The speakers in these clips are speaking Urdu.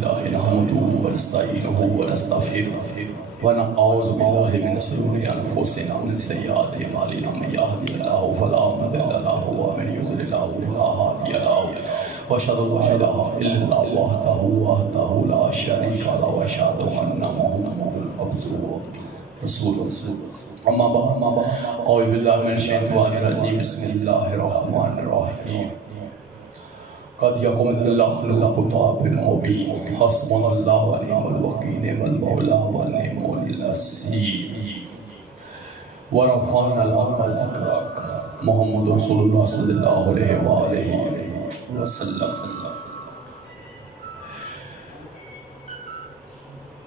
لله نحمده ونستعينه ونستغفره ونعوذ بالله من شرور أنفسنا ومن سيئات أعمالنا من يهده الله فلا مضل له ومن يضلل الله فلا هادي له وأشهد أن لا إله إلا الله وحده لا شريك له وأشهد أن محمدا عبده ورسوله أما بعد أعوذ بالله من الشيطان الرجيم بسم الله الرحمن الرحيم قد يقوم الله الخطاب المبين حسبنا الله ونعم الوكيل نعم المولى ونعم النصير ورفعنا لك ذكرك محمد رسول الله صلى الله عليه وآله وسلم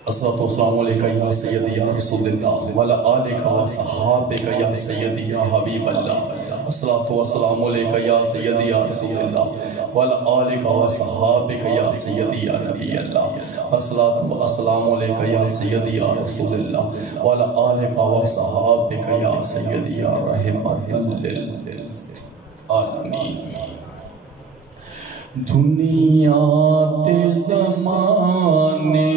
الصلاة والسلام عليك يا سيدي يا رسول الله وعلى آلك وصحابك يا سيدي يا حبيب الله الصلاة والسلام عليك يا سيدي يا رسول الله وعلى آلك وصحابك يا سيدي يا نبي الله الصلاة والسلام عليك يا سيدي يا رسول الله وعلى آلك وصحابك يا سيدي يا رحمة للعالمين دنیا تے زمانے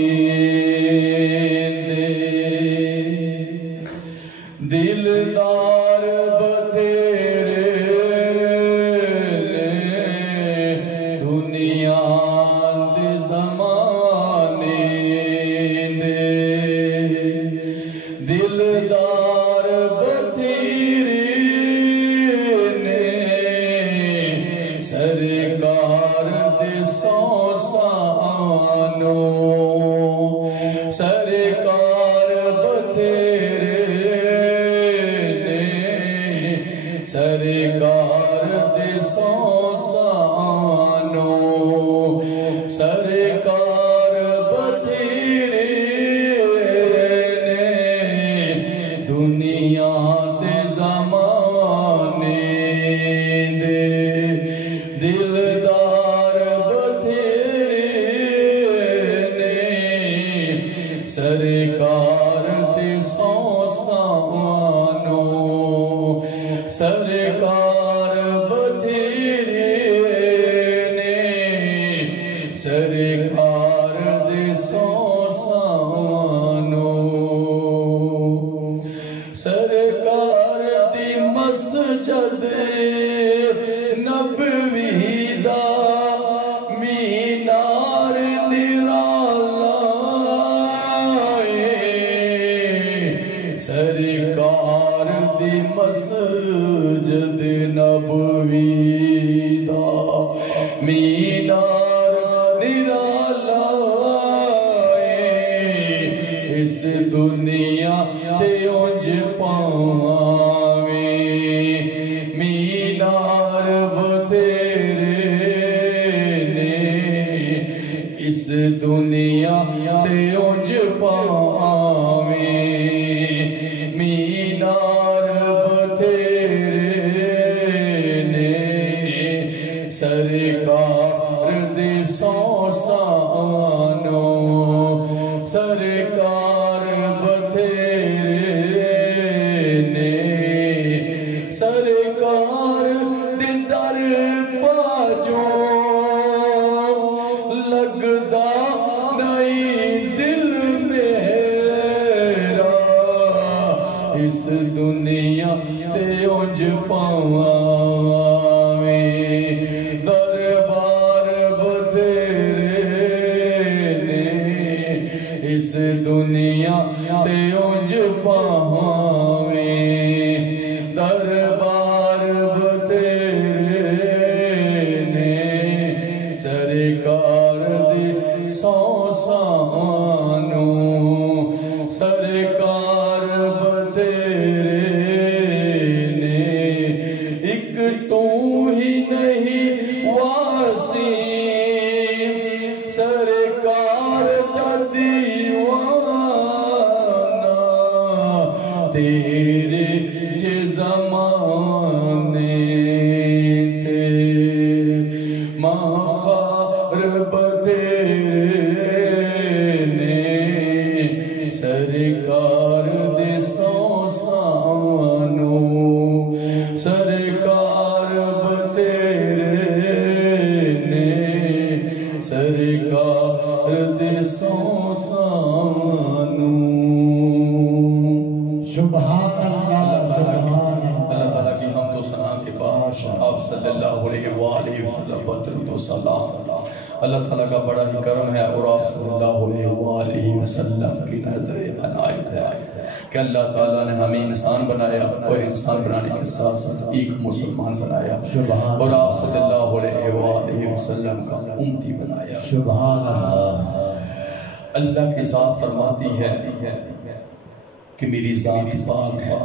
دے دلدار بتھیرے نے دنیا تے زمانے دے دلدار بتھیرے نے سرکار سو سانو سرکار بتھیرے نے سرکار سو سانو سرکار بتھیرے نے دنیا دے زمانے دے دلدار سرکار تے سو سانو سرکار بتھیرے نے سرکار تے سو سانو سرکار دی مسجد نبوی دا مینار سرکار دی مسجد نبوی دا مینار نرالا اس دنیا تے اونج پاویں مینار بتھیرے نے اس دنیا تے اونج پاویں مینار بتھیرے نے سرکار دے سو سانو سرکار بتھیرے نے سرکار دے در پاجو لگدا نہیں دل میرا اس دنیا تے اونج پاویں دربار بتھیرے نے اس دنیا تے اونج پاویں دربار بتھیرے نے سرکار دی سو سانو سرکار بتھیرے نے ایک تو ہی نہیں واسیم سرکار دا دیوانہ تیرے جے زمانے تے ماخار بتھیرے نے سرکار دے سو سانو سرکار بتھیرے نے سرکار سبحان اللہ سبحان اللہ تعالیٰ کی حمد و ثنا کے بعد آپ صلی اللہ علیہ وآلہ وسلم بدرود و سلام. اللہ تعالیٰ کا بڑا ہی کرم ہے اور آپ صلی اللہ علیہ وآلہ وسلم کی نظر عنایت ہے کہ اللہ تعالیٰ نے ہمیں انسان بنایا اور انسان بنانے کے ساتھ ساتھ ایک مسلمان بنایا اور آپ صلی اللہ علیہ وآلہ وسلم کا امتی بنایا. سبحان اللہ. اللہ کی ذات فرماتی ہے کہ میری ذات پاک ہے،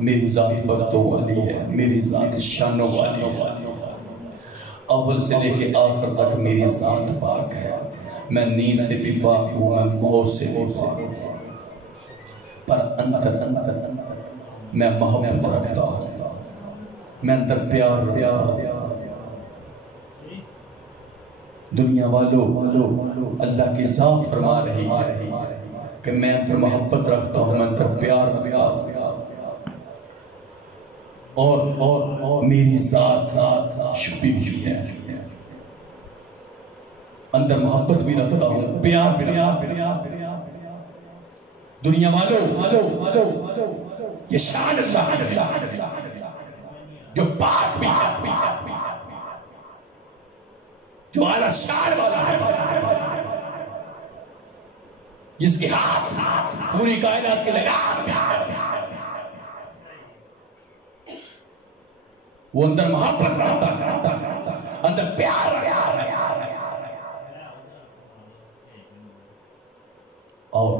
میری ذات برتوں والی ہے، میری ذات شانوں والی ہے. اول سے لے کے آخر تک میری ذات پاک ہے. میں نیند سے بھی پاک ہوں، میں موت سے بھی پاک ہوں، پر اندر میں محبت رکھتا ہوں، میں اندر پیار رکھتا ہوں. دنیا والوں اللہ کی ذات فرما رہی ہے کہ میں اندر محبت رکھتا ہوں، میں اندر پیار رکھتا ہوں اور میری ذات چھپی ہوئی ہے. اندر محبت بھی رکھتا ہوں، پیار بھی رکھتا ہوں. دنیا والوں یہ شان اللہ ہے جو پاک بھی ہے، جو اعلیٰ شان والا ہے، جس کے ہاتھ پوری کائنات کے لگام میں ہے. وہ اندر محبت رہتا ہے، اندر پیار رہتا ہے اور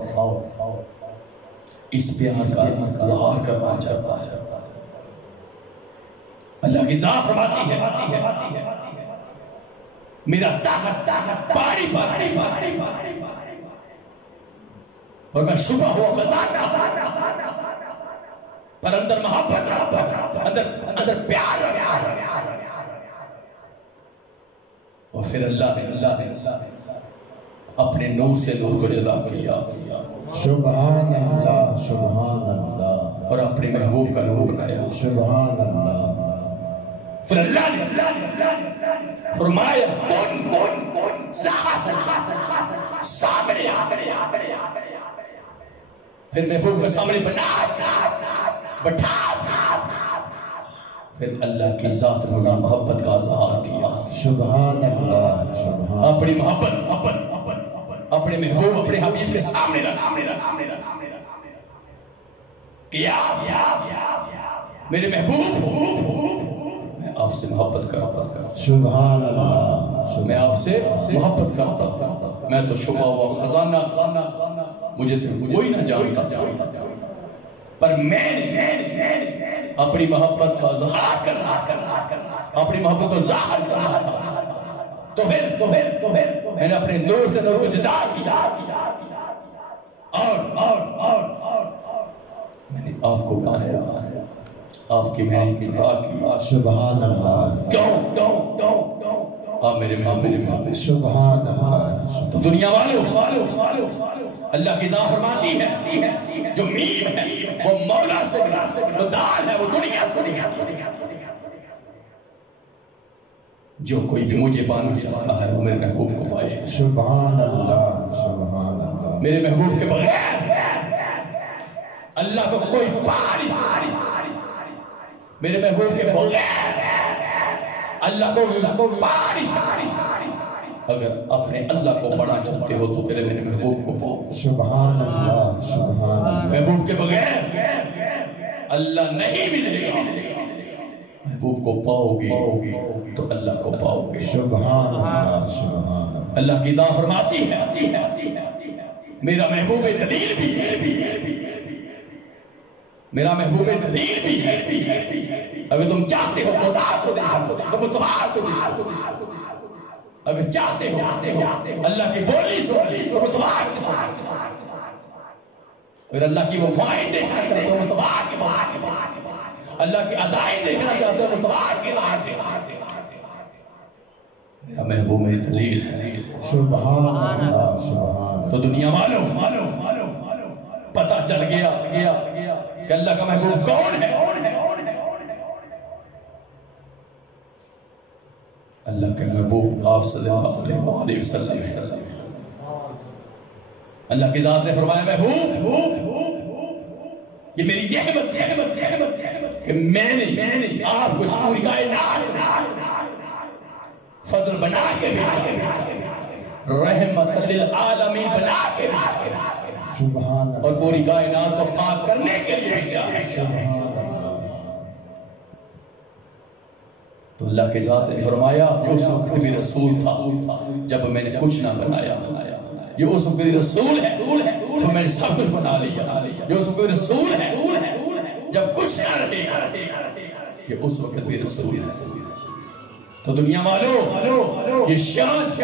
اس پیار کا اظہار کرنا چاہتا ہے. اللہ کی ذات فرماتی ہے میرا طاقت پاری اور میں چھپا ہوا خزانہ پر اندر محبت رہتا ہے، اندر پیار رہتا ہے. اور پھر اللہ نے اپنے نور سے نور کو جدا کیا. سبحان اللہ سبحان اللہ. اور اپنے محبوب کا نور بنایا. سبحان اللہ. پھر اللہ نے فرمایا سامنے پھر محبوب کا سامنے بٹھا. پھر اللہ کی ذات نے محبت کا اظہار کیا. سبحان اللہ سبحان. اپنی محبت اپنے محبوب اپنے حبیب کے سامنے کیا. میرے محبوب میں آپ سے محبت کرتا ہوں. سبحان اللہ. میں آپ سے محبت کرتا ہوں. میں تو چھپا ہوا خزانہ مجھے تو کوئی نہ جانتا پر میں اپنی محبت کا اظہار کرنا اپنی محبت کو ظاہر کرنا تھا. تو پھر میں نے اپنے نور سے نور کو جدا کیا اور میں نے آپ کو بنایا. آپ کی میں نے خدا کی. سبحان اللہ. کیوں آپ میرے محبوب. سبحان اللہ. تو دنیا والوں اللہ کی ذات فرماتی ہے جو میم ہے وہ مولا سے، جو دال ہے وہ دنیا سے. جو کوئی بھی مجھے پانا چاہتا ہے وہ میرے محبوب کو پائے. سبحان اللہ سبحان اللہ. میرے محبوب کے بغیر اللہ کو کوئی پا نہیں سکتا. میرے محبوب کے بغیر اللہ کو پا نہیں سکتا. اگر اپنے اللہ کو پانا چاہتے ہو تو پہلے میرے محبوب کو پاؤ. سبحان اللہ سبحان اللہ. محبوب کے بغیر اللہ نہیں ملے گا. محبوب کو پاؤ گے تو اللہ کو پاؤ گے. سبحان اللہ سبحان اللہ. اللہ کی ذات فرماتی ہے میرا محبوب دلیل بھی ہے، میرا محبوب دلیل بھی ہے. اگر تم چاہتے ہو خدا کو دیکھو تو مصطفیٰ کو دیکھو. اگر چاہتے ہو اللہ کی بولی سنو تو مصطفیٰ کی سنو. اگر اللہ کی وفائیں دیکھنا چاہتے ہو مصطفیٰ کی بات، اللہ کی ادائیں دیکھنا چاہتے ہو مصطفیٰ کی بات. میرا محبوب میری دلیل ہے. سبحان اللہ سبحان. تو دنیا والوں پتہ چل گیا کہ اللہ کا محبوب کون ہے. اللہ کے محبوب آپ صلی اللہ علیہ وسلم. اللہ کی ذات نے فرمایا محبوب یہ میری رحمت ہے کہ میں نے آپ کو اس پوری کائنات فضل بنا کے بھیجا، رحمت للعالمین بنا کے بھیجا، سبحان اللہ، اور پوری کائنات کو پاک کرنے کے لیے بھیجا۔ تو اللہ کی ذات نے فرمایا یہ اس وقت بھی رسول تھا جب میں نے کچھ نہ بنایا، یہ اس وقت بھی رسول ہے تو میں نے سب کچھ بنا لیا، یہ اس وقت بھی رسول ہے جب کچھ نہ رہے، یہ اس وقت بھی رسول ہے۔ تو دنیا والو یہ شان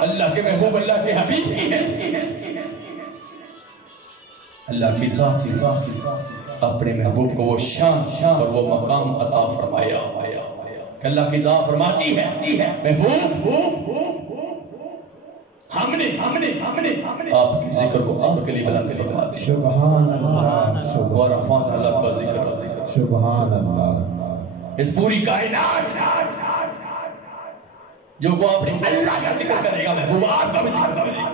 اللہ کے محبوب اللہ کے حبیب کی ہے۔ اللہ کی ذات اپنے محبوب کو وہ شان اور وہ مقام عطا فرمایا کہ اللہ کی ذات فرماتی ہے محبوب ہم نے آپ کے ذکر کو آپ کے لیے بلند فرما دیا۔ سبحان اللہ، ورفعنا لک ذکرک، سبحان اللہ، اس پوری کائنات جو وہ اپنے اللہ کا ذکر کرے گا محبوب آپ کا بھی ذکر کرے گا۔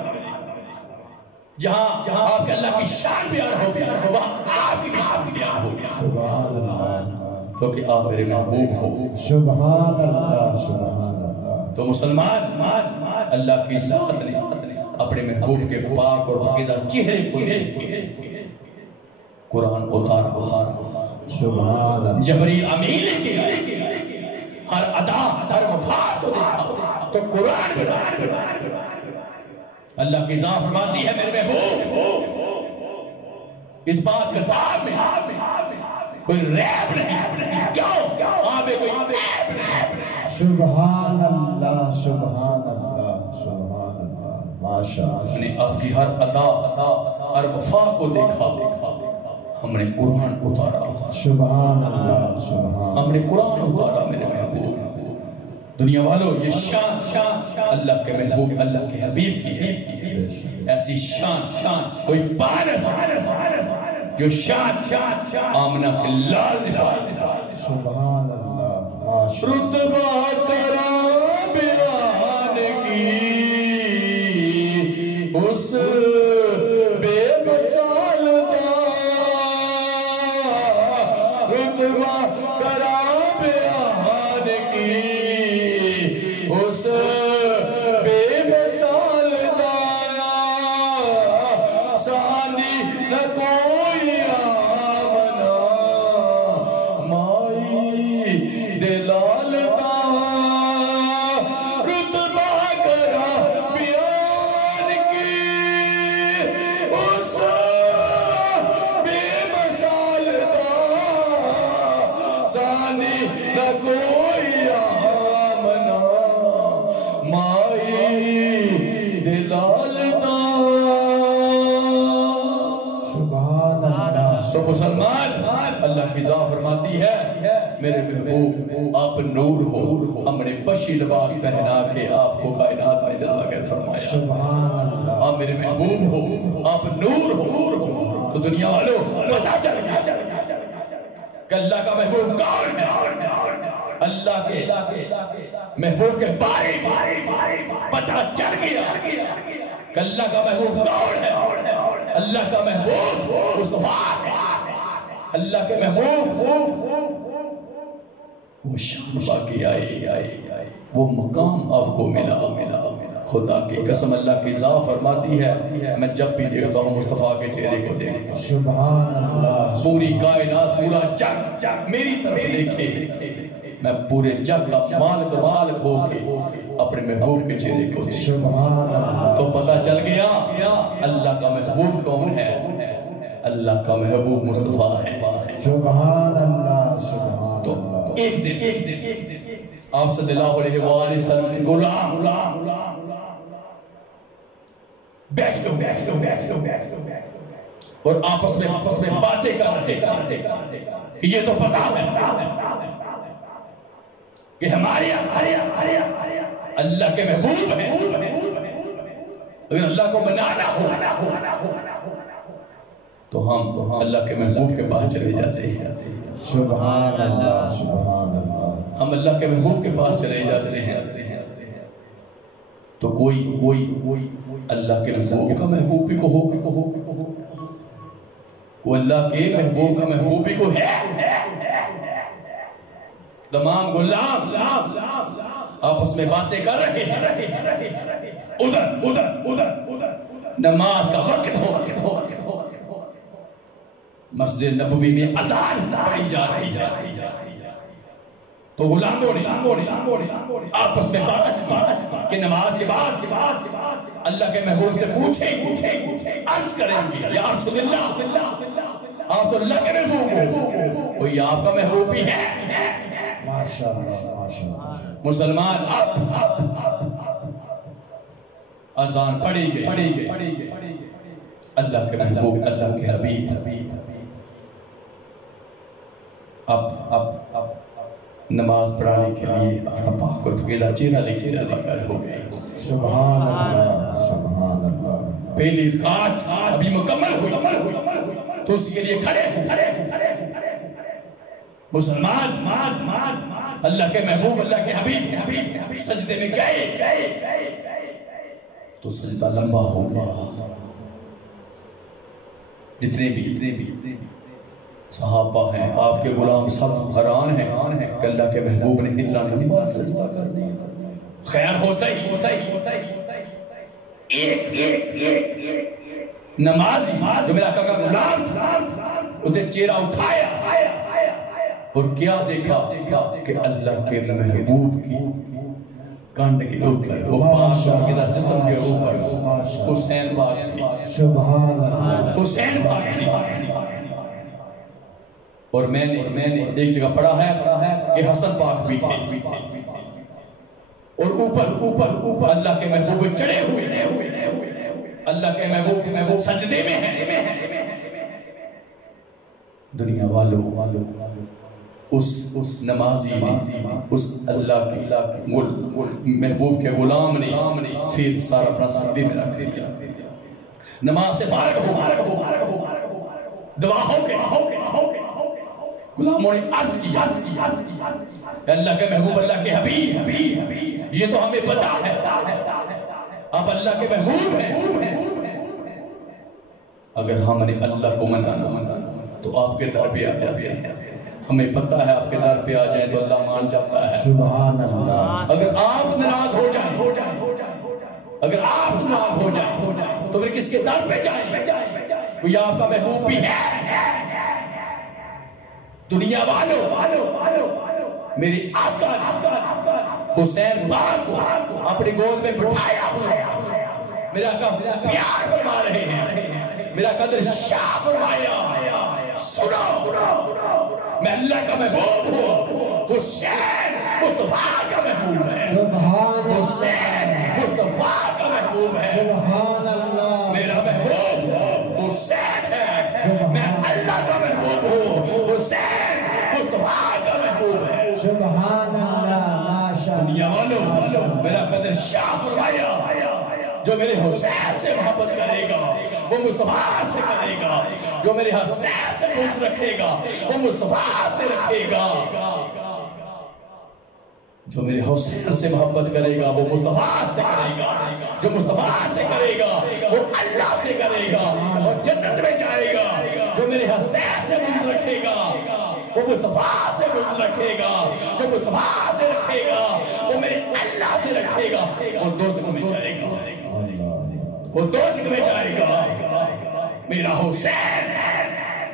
جہاں آپ کے اللہ کی شان بیان ہوگی وہاں آپ کی بھی شان بیان ہوگی، سبحان اللہ، کیونکہ آپ میرے محبوب ہو۔ سبحان اللہ، سبحان اللہ۔ تو مسلمان اللہ کی ذات نے اپنے محبوب کے پاک اور پاکیزہ چہرے کو دیکھ کے قرآن اتارا، سبحان اللہ، جبریل امین لے کے ہر ادا ہر وفات کو دیکھا تو قرآن بنا۔ اللہ کی ذات فرماتی ہے میرے محبوب اس بات کتاب میں کوئی ریب نہیں، کیوں آپ میں کوئی عیب نہیں۔ سبحان اللہ، سبحان اللہ، سبحان اللہ، ماشاء اللہ۔ ہم نے آپ کی ہر ادا ہر وفا کو دیکھا، ہم نے قرآن اتارا، سبحان اللہ، سبحان ہم نے قرآن اتارا میرے محبوب۔ دنیا والوں یہ شان اللہ کے محبوب اللہ کے حبیب کی ہے۔ ایسی شان کوئی پا نہ سکتا جو شان آمنہ کے لال نے پائی۔ سبحان اللہ، ماشاء اللہ۔ رتبہ کرام بیان کی اس بے مثال دا، رتبہ کرام بیان کی اس بے مثال دا، ثانی نہ کوئی آمنا مائی دلال دا، رتبہ کرا بیان کی اس بے مثال دا، ثانی نہ کوئی آمنا مائی دلال دا۔ سبحان اللہ، تو مسلمان اللہ کی ذات فرماتی ہے میرے محبوب آپ نور ہو، ہم نے بشی لباس پہنا کے آپ کو کائنات میں جلوہ گر فرمایا۔ سبحان اللہ، آپ میرے محبوب ہو، آپ نور ہو۔ تو دنیا والوں پتہ چل گیا کہ اللہ کا محبوب کون ہے۔ اللہ کے محبوب کے بارے پتہ چل گیا کہ اللہ کا محبوب کون ہے۔ اللہ کا محبوب مصطفیٰ ہے، اللہ کے محبوب وہ شان باقی آئی، وہ مقام آپ کو ملا۔ خدا کی قسم اللہ کی ذات فرماتی ہے میں جب بھی دیکھتا ہوں مصطفیٰ کے چہرے کو دیکھتا ہوں، سبحان اللہ، پوری کائنات پورا جگ میری طرف دیکھے، میں پورے جگ کا مالک و خالق ہو کے اپنے محبوب کے چہرے کو دیکھتا ہوں۔ سبحان اللہ، تو پتہ چل گیا اللہ کا محبوب کون ہے۔ اللہ کا محبوب مصطفیٰ ہے۔ سبحان اللہ، سبحان تو اللہ۔ ایک دن آپ صلی اللہ علیہ وآلہ وسلم کے غلام بیٹھ کے اور آپس میں باتیں کر رہے کہ یہ تو پتا ہے کہ ہمارے اللہ کے محبوب ہیں، اگر اللہ کو منانا ہو تو ہم اللہ کے محبوب کے پاس چلے جاتے ہیں۔ سبحان اللہ، سبحان اللہ۔ ہم اللہ کے محبوب کے پاس چلے جاتے ہیں تو کوئی اللہ کے محبوب کا محبوب بھی کو ہو، وہ اللہ کے محبوب کا محبوب بھی کو ہے۔ تمام غلام آپس میں باتیں کر رہے ہیں، ادھر نماز کا وقت ہو، مسجد نبوی میں اذان پڑھی جا رہی ہے، تو غلاموں نے آپس میں بات کہ نماز کے بعد اللہ کے محبوب سے پوچھیں، عرض کریں جی یا رسول اللہ، آپ تو اللہ کے محبوب ہو، کوئی آپ کا محبوب بھی ہے؟ ماشاءاللہ ماشاءاللہ۔ مسلمان اب اذان پڑھی گئی، اللہ کے محبوب، اللہ کے حبیب اب نماز پڑھانے کے لیے اپنا پاک اور پکیلا چہرہ لے کے جلوہ گر ہو گئے۔ سبحان اللہ سبحان اللہ۔ پہلی رکعت ابھی مکمل ہوئی تو اس کے لیے کھڑے مسلمان اللہ کے محبوب، اللہ کے حبیب سجدے میں گئے تو سجدہ لمبا ہو گیا۔ جتنے بھی صحابہ ہیں، آپ کے غلام سب حیران ہیں کہ اللہ کے محبوب نے اتنا لمبا سجدہ کر دیا۔ خیر ہو صحیح ایک نمازی جو میرا آقا کا غلام تھا، اس نے چہرہ اٹھایا اور کیا دیکھا کہ اللہ کے محبوب کی کانڈ کے اوپر، وہ پاک کے جسم کے اوپر حسین پاک تھی، سبحان اللہ، حسین پاک تھی۔ اور میں نے ایک جگہ پڑھا ہے کہ حسن پاک بھی تھے، اور اوپر اللہ کے محبوب چڑھے ہوئے، اللہ کے محبوب سجدے میں ہیں۔ دنیا والوں اس نمازی نے، اس اللہ کے محبوب کے غلام نے پھر سارا اپنا سجدے میں رکھ دیا، نماز سے فارغ ہو، دعا ہو کے غلاموں نے عرض کیا، اللہ کے محبوب، اللہ کے حبیب، یہ تو ہمیں پتا ہے آپ اللہ کے محبوب ہیں، اگر ہم نے اللہ کو منانا تو آپ کے در پہ آ جاتے ہیں، ہمیں پتا ہے آپ کے در پہ آ جائیں تو اللہ مان جاتا ہے۔ سبحان اللہ۔ اگر آپ ناراض ہو جائیں تو پھر کس کے در پہ جائیں؟ کوئی آپ کا محبوب بھی ہے؟ دنیا والوں میری آقا حسین پاک کو اپنی گود میں بٹھایا ہوا، میرا آقا پیار فرما رہے ہیں، میرا قدر شاہ فرمایا، سنو میں اللہ کا محبوب ہوں، حسین مصطفیٰ کا محبوب ہے، حسین مصطفیٰ کا محبوب ہے، میرا محبوب حسین ہے، میں اللہ کا محبوب ہوں، حسین مصطفیٰ کا محبوب ہے۔ سبحان اللہ ماشاءاللہ۔ دنیا والوں میرا قدر شاہ فرمایا، جو میرے حسین سے محبت کرے گا وہ مصطفیٰ سے کرے گا، جو میرے حسین سے پوچھ رکھے گا وہ مصطفیٰ سے رکھے گا، جو میرے حسین سے محبت کرے گا وہ مصطفیٰ سے کرے گا، جو مصطفیٰ سے کرے گا وہ اللہ سے کرے گا اور جنت میں جائے گا، جو میرے حسین سے پوچھ رکھے گا وہ مصطفیٰ سے پوچھ رکھے گا، جو مصطفیٰ سے رکھے گا وہ میرے اللہ سے رکھے گا، وہ دوزخ میں جائے گا، وہ دوزخ میں جائے گا۔ میرا حسین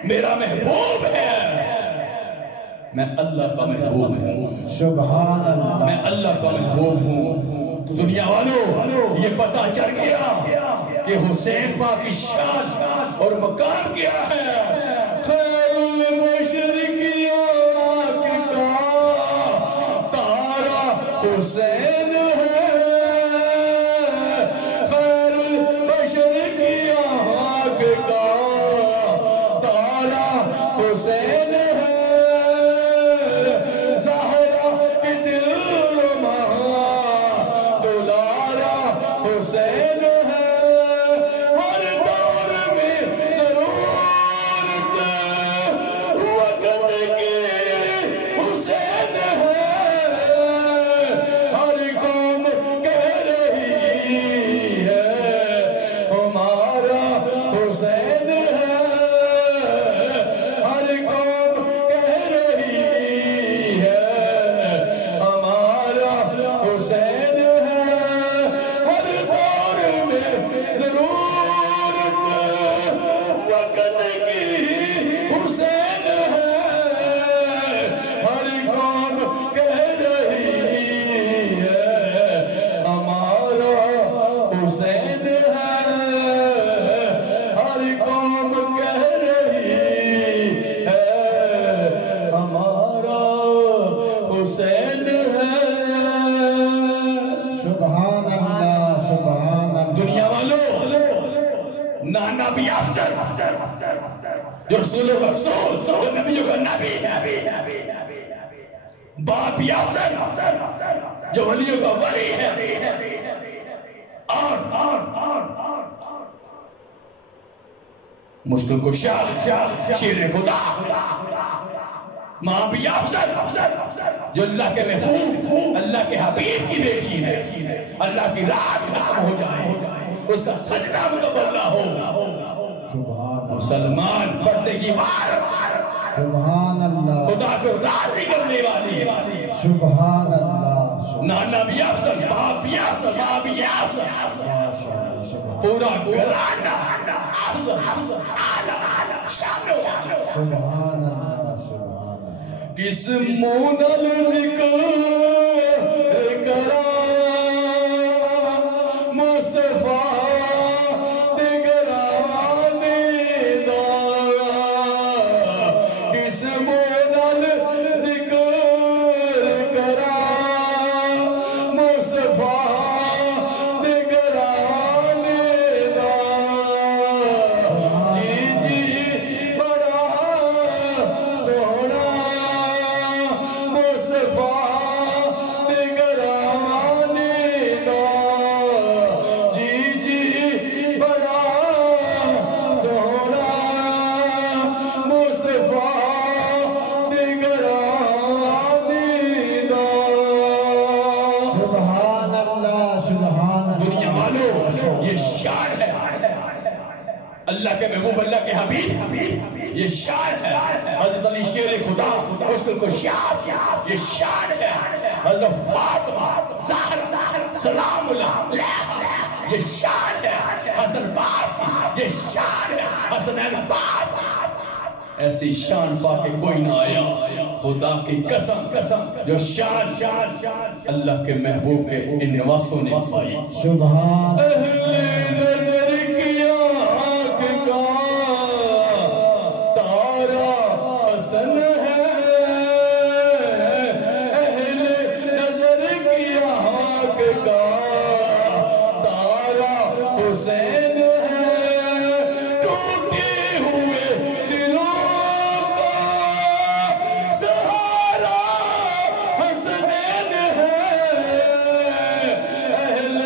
میرا محبوب ہے، میں اللہ کا محبوب ہوں، سبحان اللہ۔ میں اللہ کا محبوب ہوں۔ تو دنیا والوں یہ پتہ چل گیا کہ حسین پاک کی شان اور مقام کیا ہے۔ خیر المشرقیات کا تارا حسین ہے، خیر المشرقیات کا تارا حسین ہے، زہرا کے دل دلارا حسین ہے، ہر دور میں ضرور نانا بھی افضل جو رسولوں کا رسول جو نبیوں کا نبی ہے، باپ بھی افضل جو ولیوں کا ولی ہے، اور مشکل کو شیر خدا ماں بھی افضل جو اللہ کے محبوب اللہ کے حبیب کی بیٹی ہے، اللہ کی رات ختم ہو جائے اس کا سجدہ مقبول نہ ہو، مسلمان پردے کی وارث، سبحان اللہ، خدا کو راضی کرنے والی، سبحان اللہ، نانا بھی افضل، باپ بھی افضل، ماں بھی افضل، پورا گھرانہ افضل، اعلیٰ شان والا، سبحان اللہ، سبحان اللہ۔ کس مونل ذکر کرا مصطفیٰ دگرانے دارا، کس مونل ذکر کرا مصطفیٰ دگرانے دارا، جی جی بڑا سونا مصطفیٰ دگرانے دارا، جی جی بڑا سونا مصطفیٰ دگرانے دارا۔ سبحان اللہ، سبحان اللہ۔ دنیا والوں یہ شان ہے اللہ کے محبوب اللہ کے حبیب، یہ شان ہے حضرت علی شیر خدا مشکل کو شان، یہ شان ہے حضرت فاطمہ زہرا سلام اللہ علیہا، یہ شان ہے حسن باپ، یہ شان ہے حسنین باپ، ایسی شان پا کے کوئی نہ آیا، خدا کی قسم جو شان اللہ کے محبوب کے ان نواسوں نے پائی۔ سبحان اہل نظر کی آنکھ کا تارا حسن ہے، اہل نظر کی آنکھ کا تارا حسین ہے، ٹوٹے ہوئے دلوں کا سہارا حسنین ہے، اہل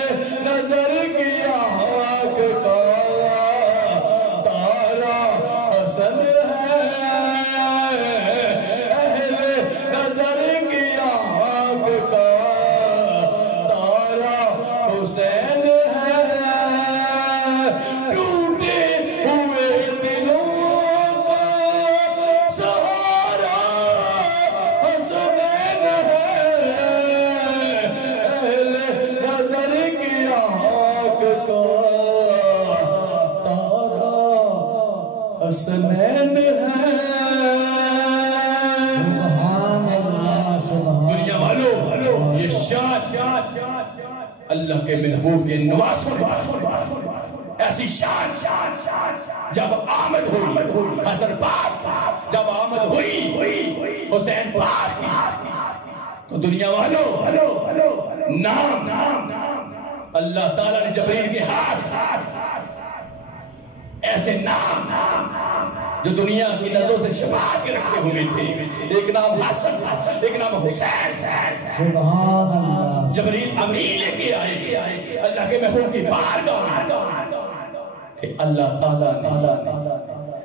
نظر کی آنکھ کا تارا حسن ہے، اہل نظر کی آنکھ کا تارا حسین ہے، ٹوٹے ہوئے دلوں کا سہارا حسنین ہے، اہل نظر کی آنکھ کا تارا حسنین ہے۔ سبحان اللہ، سبحان دنیا والوں یہ شان اللہ کے محبوب کے نواسوں نے ایسی شان جب آمد ہوئی حسن پاک، جب آمد ہوئی حسین پاک کی، تو دنیا والوں نام اللہ تعالیٰ نے جبریل کے ہاتھ ایسے نام جو دنیا کی نظروں سے چھپا کے رکھے ہوئے تھے، ایک نام حسن، ایک نام حسین، سبحان اللہ، جبریل امین لے کے آئے اللہ کے محبوب کی بارگاہ میں کہ اللہ تعالیٰ نے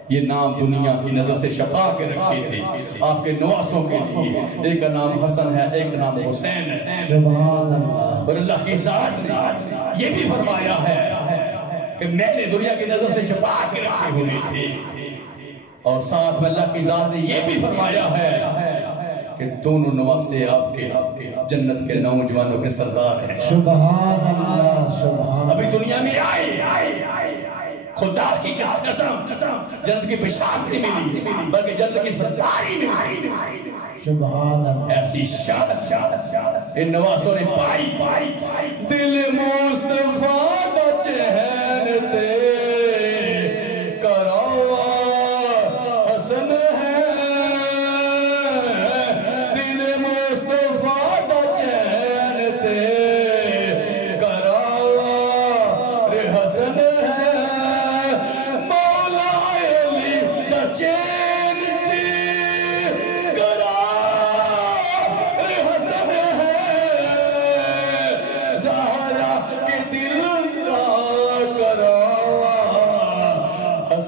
یہ نام دنیا کی نظر سے چھپا کے رکھے تھے آپ کے نواسوں کے لیے، ایک کا نام حسن ہے، ایک نام حسین ہے، سبحان اللہ، اور اللہ کی ذات نے یہ بھی فرمایا ہے کہ میں نے دنیا کی نظر سے چھپا کے رکھے ہوئے تھے، اور ساتھ میں اللہ کی ذات نے یہ بھی فرمایا ہے کہ دونوں نواسے آپ کے جنت کے نوجوانوں کے سردار ہیں۔ سبحان اللہ، سبحان ابھی دنیا میں آئے خدا کی قسم جنت کی بشارت نہیں ملی بلکہ جنت کی سرداری ملی، سبحان اللہ، ایسی شان ان نواسوں نے پائی، دل مصطفیٰ کا چہن تے کراوا حسن ہے، دل مصطفیٰ کا چہن تے کراوا حسن ہے،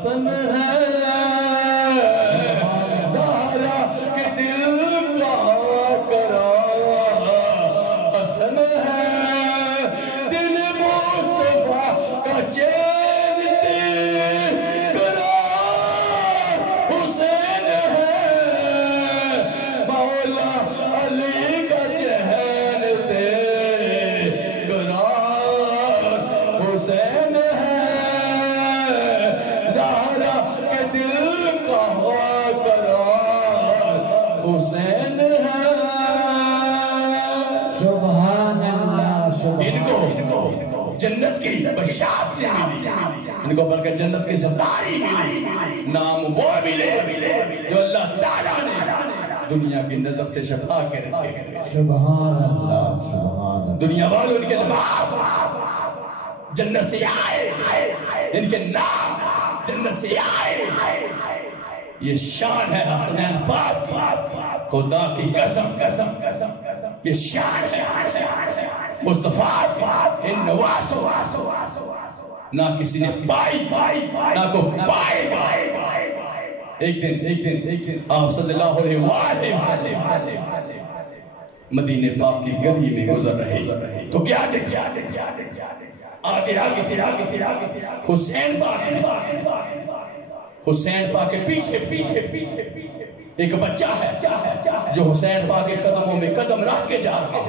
حسن ہے زہرا کے دل کا قرار حسن ہے دل مصطفیٰ کا چین قرار حسین ہے مولا علی کا چین قرار حسین ہے زہرا کے دل کا قرار حسین ہے سبحان اللہ ان کو جنت کی بشارت ملی ان کو بلکہ جنت کی سرداری ملی نام وہ ملے جو اللہ تعالیٰ نے دنیا کی نظر سے چھپا کے رکھے سبحان اللہ سبحان اللہ دنیا والوں ان کے لباس جنت سے آئے ان کے نام جنت سے آئے یہ شان ہے حسنین پاک خدا کی قسم یہ شان ہے مصطفیٰ ان نواسوں نہ کسی نے پائی نہ کو پائے گا ایک دن آپ صلی اللہ علیہ وسلم مدینہ پاک کی گلی میں گزر رہے تو کیا دیکھے آگے حسین پاک کے پیچھے ایک بچہ ہے جو حسین پاک کے قدموں میں قدم رکھ کے جا رہا ہے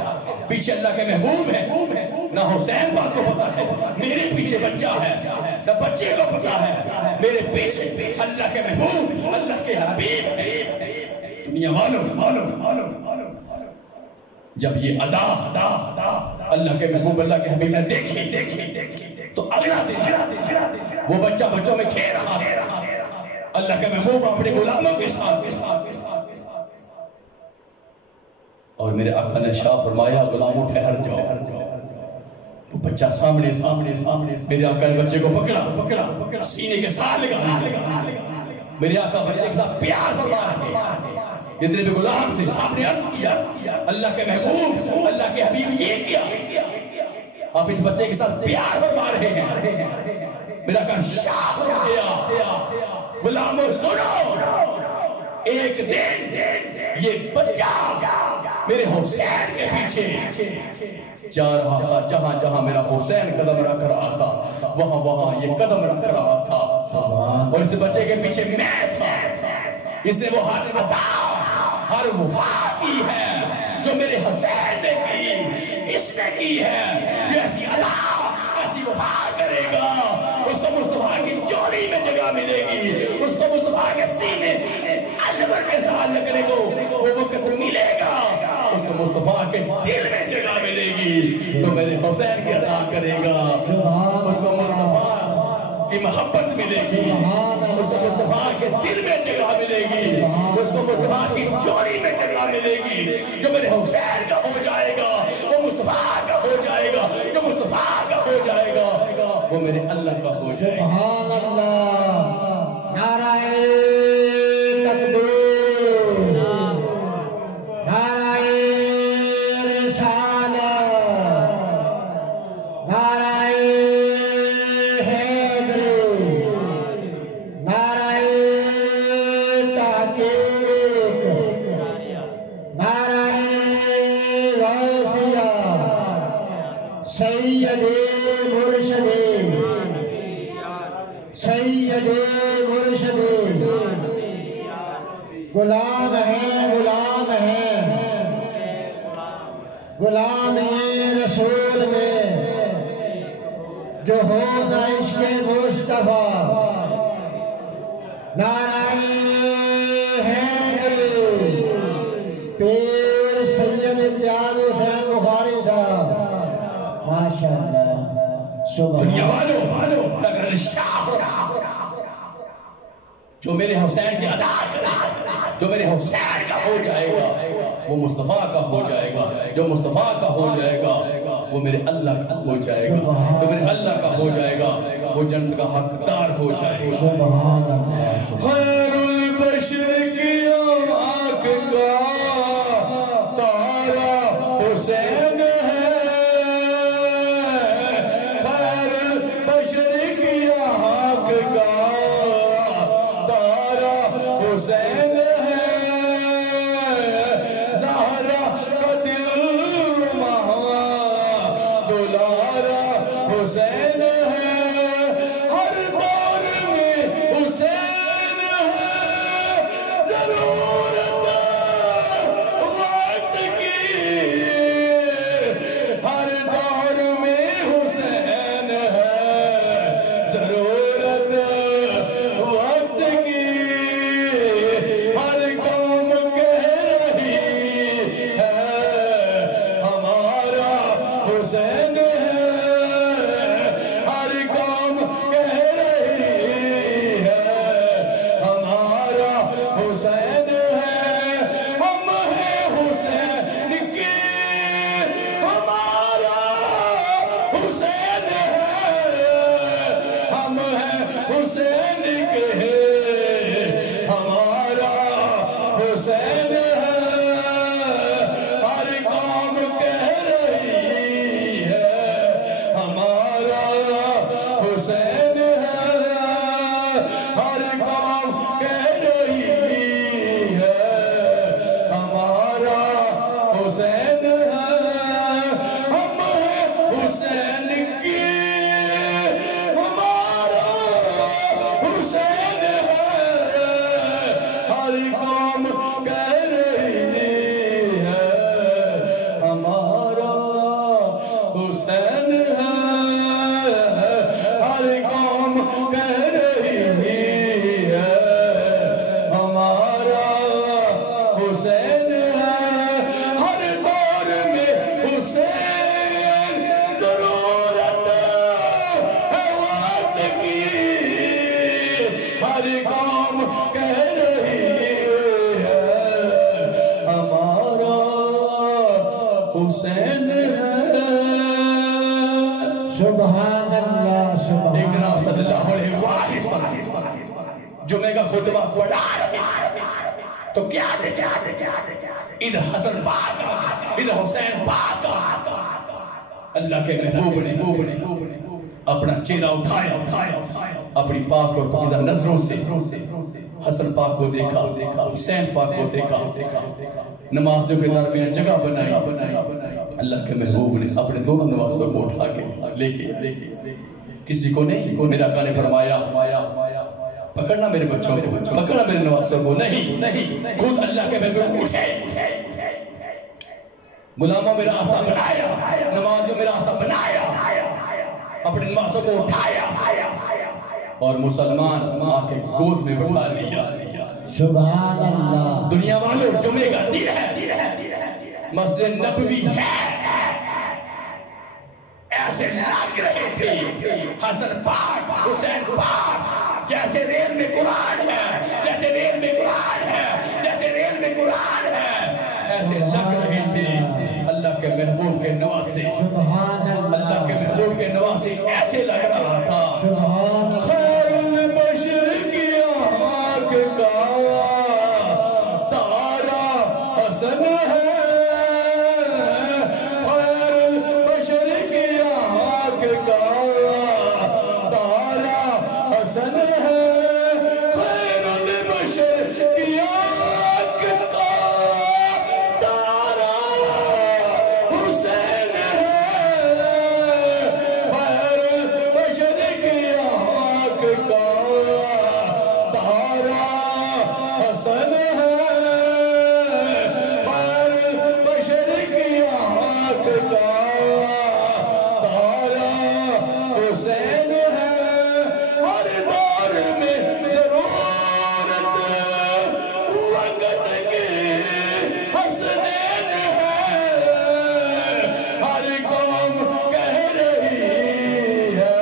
پیچھے اللہ کے محبوب ہے نہ حسین پاک کو پتا ہے میرے پیچھے بچہ ہے نہ بچے کو پتا ہے میرے پیچھے اللہ کے محبوب اللہ کے حبیب ہے دنیا والوں جب یہ ادا اللہ کے محبوب اللہ کے حبیب نے دیکھی تو اگلا دن وہ بچہ بچوں میں کھیل رہا اللہ کے محبوب اپنے غلاموں کے ساتھ اور میرے آقا نے شاہ فرمایا غلاموں ٹھہر جاؤ وہ بچہ سامنے میرے آقا نے بچے کو پکڑا سینے کے ساتھ لگا میرے آقا بچے کے ساتھ پیار فرما رہے جتنے بھی غلام تھے سامنے عرض کیا اللہ کے محبوب اللہ کے حبیب یہ کیا آپ اس بچے کے ساتھ پیار فرما رہے ہیں میرا آقا شاہ فرمایا غلاموں سنو ایک دن یہ بچہ میرے حسین کے پیچھے جا رہا تھا جہاں جہاں میرا حسین قدم رکھ رہا تھا وہاں یہ قدم رکھ رہا تھا اور اس بچے کے پیچھے میں تھا اس نے وہ ہر وفا کی ہے جو میرے حسین نے کی اس نے کی ہے جو ایسی ادا ایسی وفا کرے گا اس کو مصطفیٰ کی چولی میں جگہ ملے گی اس کو مصطفیٰ کے سینے انور کے ساتھ لگنے کو وہ وقت ملے گا اس کو مصطفیٰ کے دل میں جگہ ملے گی جو میرے حسین کی ادا کرے گا اس کو مصطفیٰ کی محبت ملے گی اس کو مصطفیٰ کے دل میں جگہ ملے گی اس کو مصطفیٰ کی چولی میں جگہ ملے گی جو میرے حسین کا ہو جائے گا وہ مصطفیٰ کا ہو جائے گا جو مصطفیٰ کا ہو جائے گا وہ میرے اللہ کا ہو جائے گا سبحان اللہ نعرہ تکبیر نعرہ رسالت نعرہ حیدری نعرہ تحقیق نعرہ غوثیہ سید مرشد غلام ہیں رسول میں جو ہو نہ عشق مصطفیٰ نعرہ حیدری پیر سید امتیاز حسین بخاری صاحب ماشاءاللہ دنیا والوں اگر شاہ جو میرے حسین کی ادا کرے جو میرے حسین کا ہو جائے گا وہ مصطفیٰ کا ہو جائے گا جو مصطفیٰ کا ہو جائے گا وہ میرے اللہ کا ہو جائے گا جو میرے اللہ کا ہو جائے گا وہ جنت کا حقدار ہو جائے گا سبحان اللہ خیر البشر کی آنکھ کا تارا حسین ہے خیر البشر کی آنکھ کا حسین کے ہمارا حسین ہے ہر قوم کہہ رہی ہے ہمارا حسین ہے ہر قوم کہہ رہی ہے ہمارا حسین ہے ہم حسین کی ہمارا حسین ہے ہر قوم کہہ رہی ہے ہمارا حسین ہے ہر قوم کہہ رہی ہے ہمارا حسین ہے ہر دور میں حسین ضرورت ہے وقت کی ہر قوم کہہ رہی ہے ہمارا حسین ہے سبحان اللہ سبحان ایک دن آپ صلی اللہ علیہ وسلم جمعہ کا خطبہ پڑھا تو کیا دیکھا ادھر حسن پاک ادھر حسین پاک اللہ کے محبوب نے اپنا چہرہ اٹھایا اپنی پاک اور پاکیزہ نظروں سے حسن پاک کو دیکھا حسین پاک کو دیکھا نمازوں کے درمیان جگہ بنائی اللہ کے محبوب نے اپنے دونوں نواسوں کو اٹھا کے لے کے کسی کو نہیں میرا آقا نے فرمایا پکڑنا میرے بچوں کو پکڑنا میرے نواسوں کو نہیں خود اللہ کے محبوب اٹھے غلاموں میں راستہ بنایا نمازوں میں راستہ بنایا اپنے نواسوں کو اٹھایا اور مسلمان ماں کے گود میں بٹھا لیا سبحان اللہ دنیا والوں جمعے کا دن ہے مسجد نبوی ہے ایسے لگ رہے تھے حسن پاک حسین پاک جیسے ریل میں قرآن ہے جیسے ریل میں قرآن ہے جیسے ریل میں قرآن ہے ایسے لگ رہے تھے اللہ کے محبوب کے نواسے سبحان اللہ کے محبوب کے نواسے ایسے لگ رہا تھا سبحان خیر البشر کی آنکھ کا تارا حسن ہے خیر البشر کی آنکھ کا تارا حسن ہے خیر البشر کی آنکھ کا تارا حسین ہے خیر البشر کی آنکھ کا تارا حسن ہے خیر البشر کی آنکھ کا تارا حسین ہے ہر دور میں ضرورت وقت کی حسنین ہے ہر قوم کہہ رہی ہے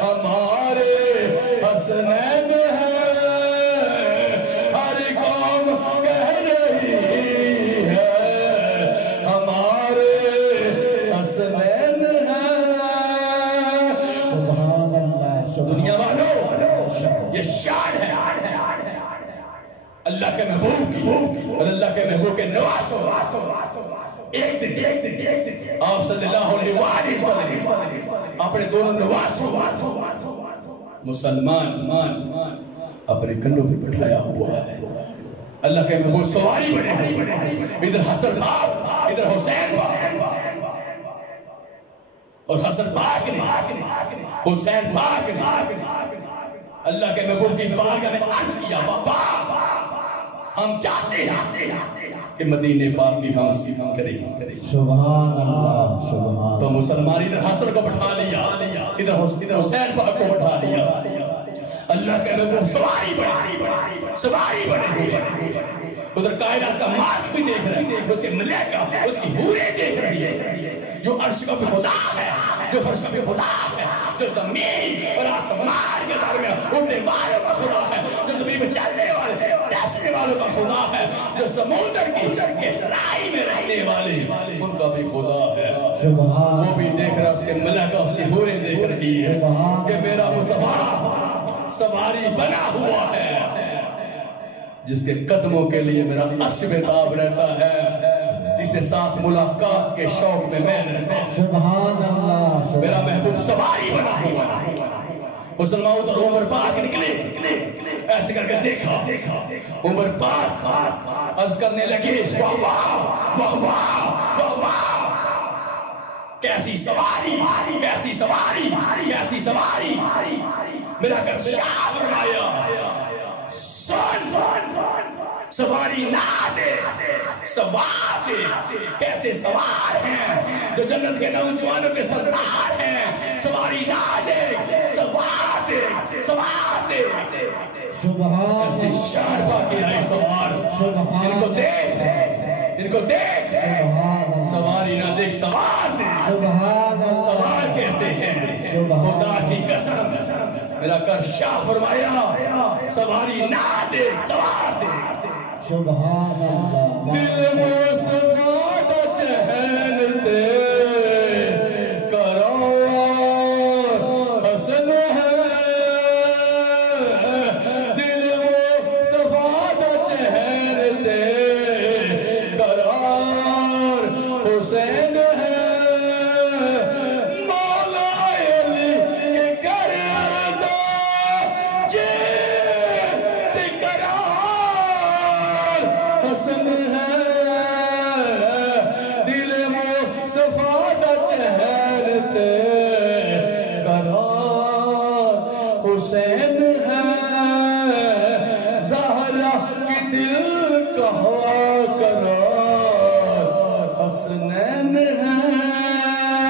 ہمارے حسنین ہے ہر قوم کہہ رہی ہے ہمارے حسنین ہے سبحان اللہ دنیا والوں یہ شان ہے اللہ کے محبوب کی اور اللہ کے محبوب کے نواسوں ایک دن آپ صلی اللہ علیہ وآلہ وسلم اپنے دونوں نواسوں مسلمان اپنے کندھوں پہ بٹھایا ہوا ہے اللہ کے محبوب سواری بنے ادھر حسن پاک ادھر حسین پاک اور حسن پاک نے حسین پاک نے اللہ کے محبوب کی بارگاہ میں عرض کیا بابا ہم چاہتے ہیں کہ مدینے پاک کی ہم سیما کریں سبحان اللہ سبحان تو مسلمان ادھر حسن کو بٹھا لیا ادھر حسین پاک کو بٹھا لیا اللہ کے محبوب سواری بنے ادھر کائنات کا مالک بھی دیکھ رہے ہیں اس کے ملائکہ اس کی حوریں دیکھ رہی ہے جو عرش کا بھی خدا ہے جو فرش کا بھی خدا ہے جو زمین اور آسمان کے درمیان اڑنے والوں کا خدا ہے جو زمین میں چلنے والے ٹہلنے والوں کا خدا ہے جو سمندر کی گہرائی میں رہنے والے ان کا بھی خدا ہے وہ بھی دیکھ رہا اس کے ملائکہ اس کی حوریں دیکھ رہی ہے کہ میرا مصطفیٰ سواری بنا ہوا ہے جس کے قدموں کے لیے میرا عرش بےتاب رہتا ہے، جسے ساتھ ملاقات کے شوق میں میں رہتا ہوں۔ سبحان اللہ، میرا محبوب سواری بنا ہوا ہے۔ حسن ماؤد اور عمر پاک نکلے، ایسے کر کے دیکھا، عمر پاک عرض کرنے لگے واہ واہ واہ واہ واہ واہ، کیسی سواری، کیسی سواری، کیسی سواری۔ میرا کر شاہ فرمایا سن سواری نہ دے، سوار دے، کیسے سوار ہیں جو جنت کے نوجوانوں کے سردار ہیں۔ سواری نہ دے، سوار دے، سوار دے۔ سبحان ایسے شان باقی آئے سوار، ان کو دیکھ، ان کو دیکھ، سواری نہ دیکھ، سوار دے۔ سبحان اللہ، سوار کیسے ہیں؟ خدا کی قسم میرا کر شاہ فرمایا سواری نہ دیکھ، سوار دے۔ سبحان اللہ، دل مصطفیٰ دا چہل تے قرار حسن ہے، دل مصطفیٰ دا چہل تے قرار حسین ہے، مولا علی کے کردہ جیت قرار حسن ہے، دل مصطفیٰ دا چہل تے قرار حسین ہے، زہرا کی دل کہا قرار حسنین ہے۔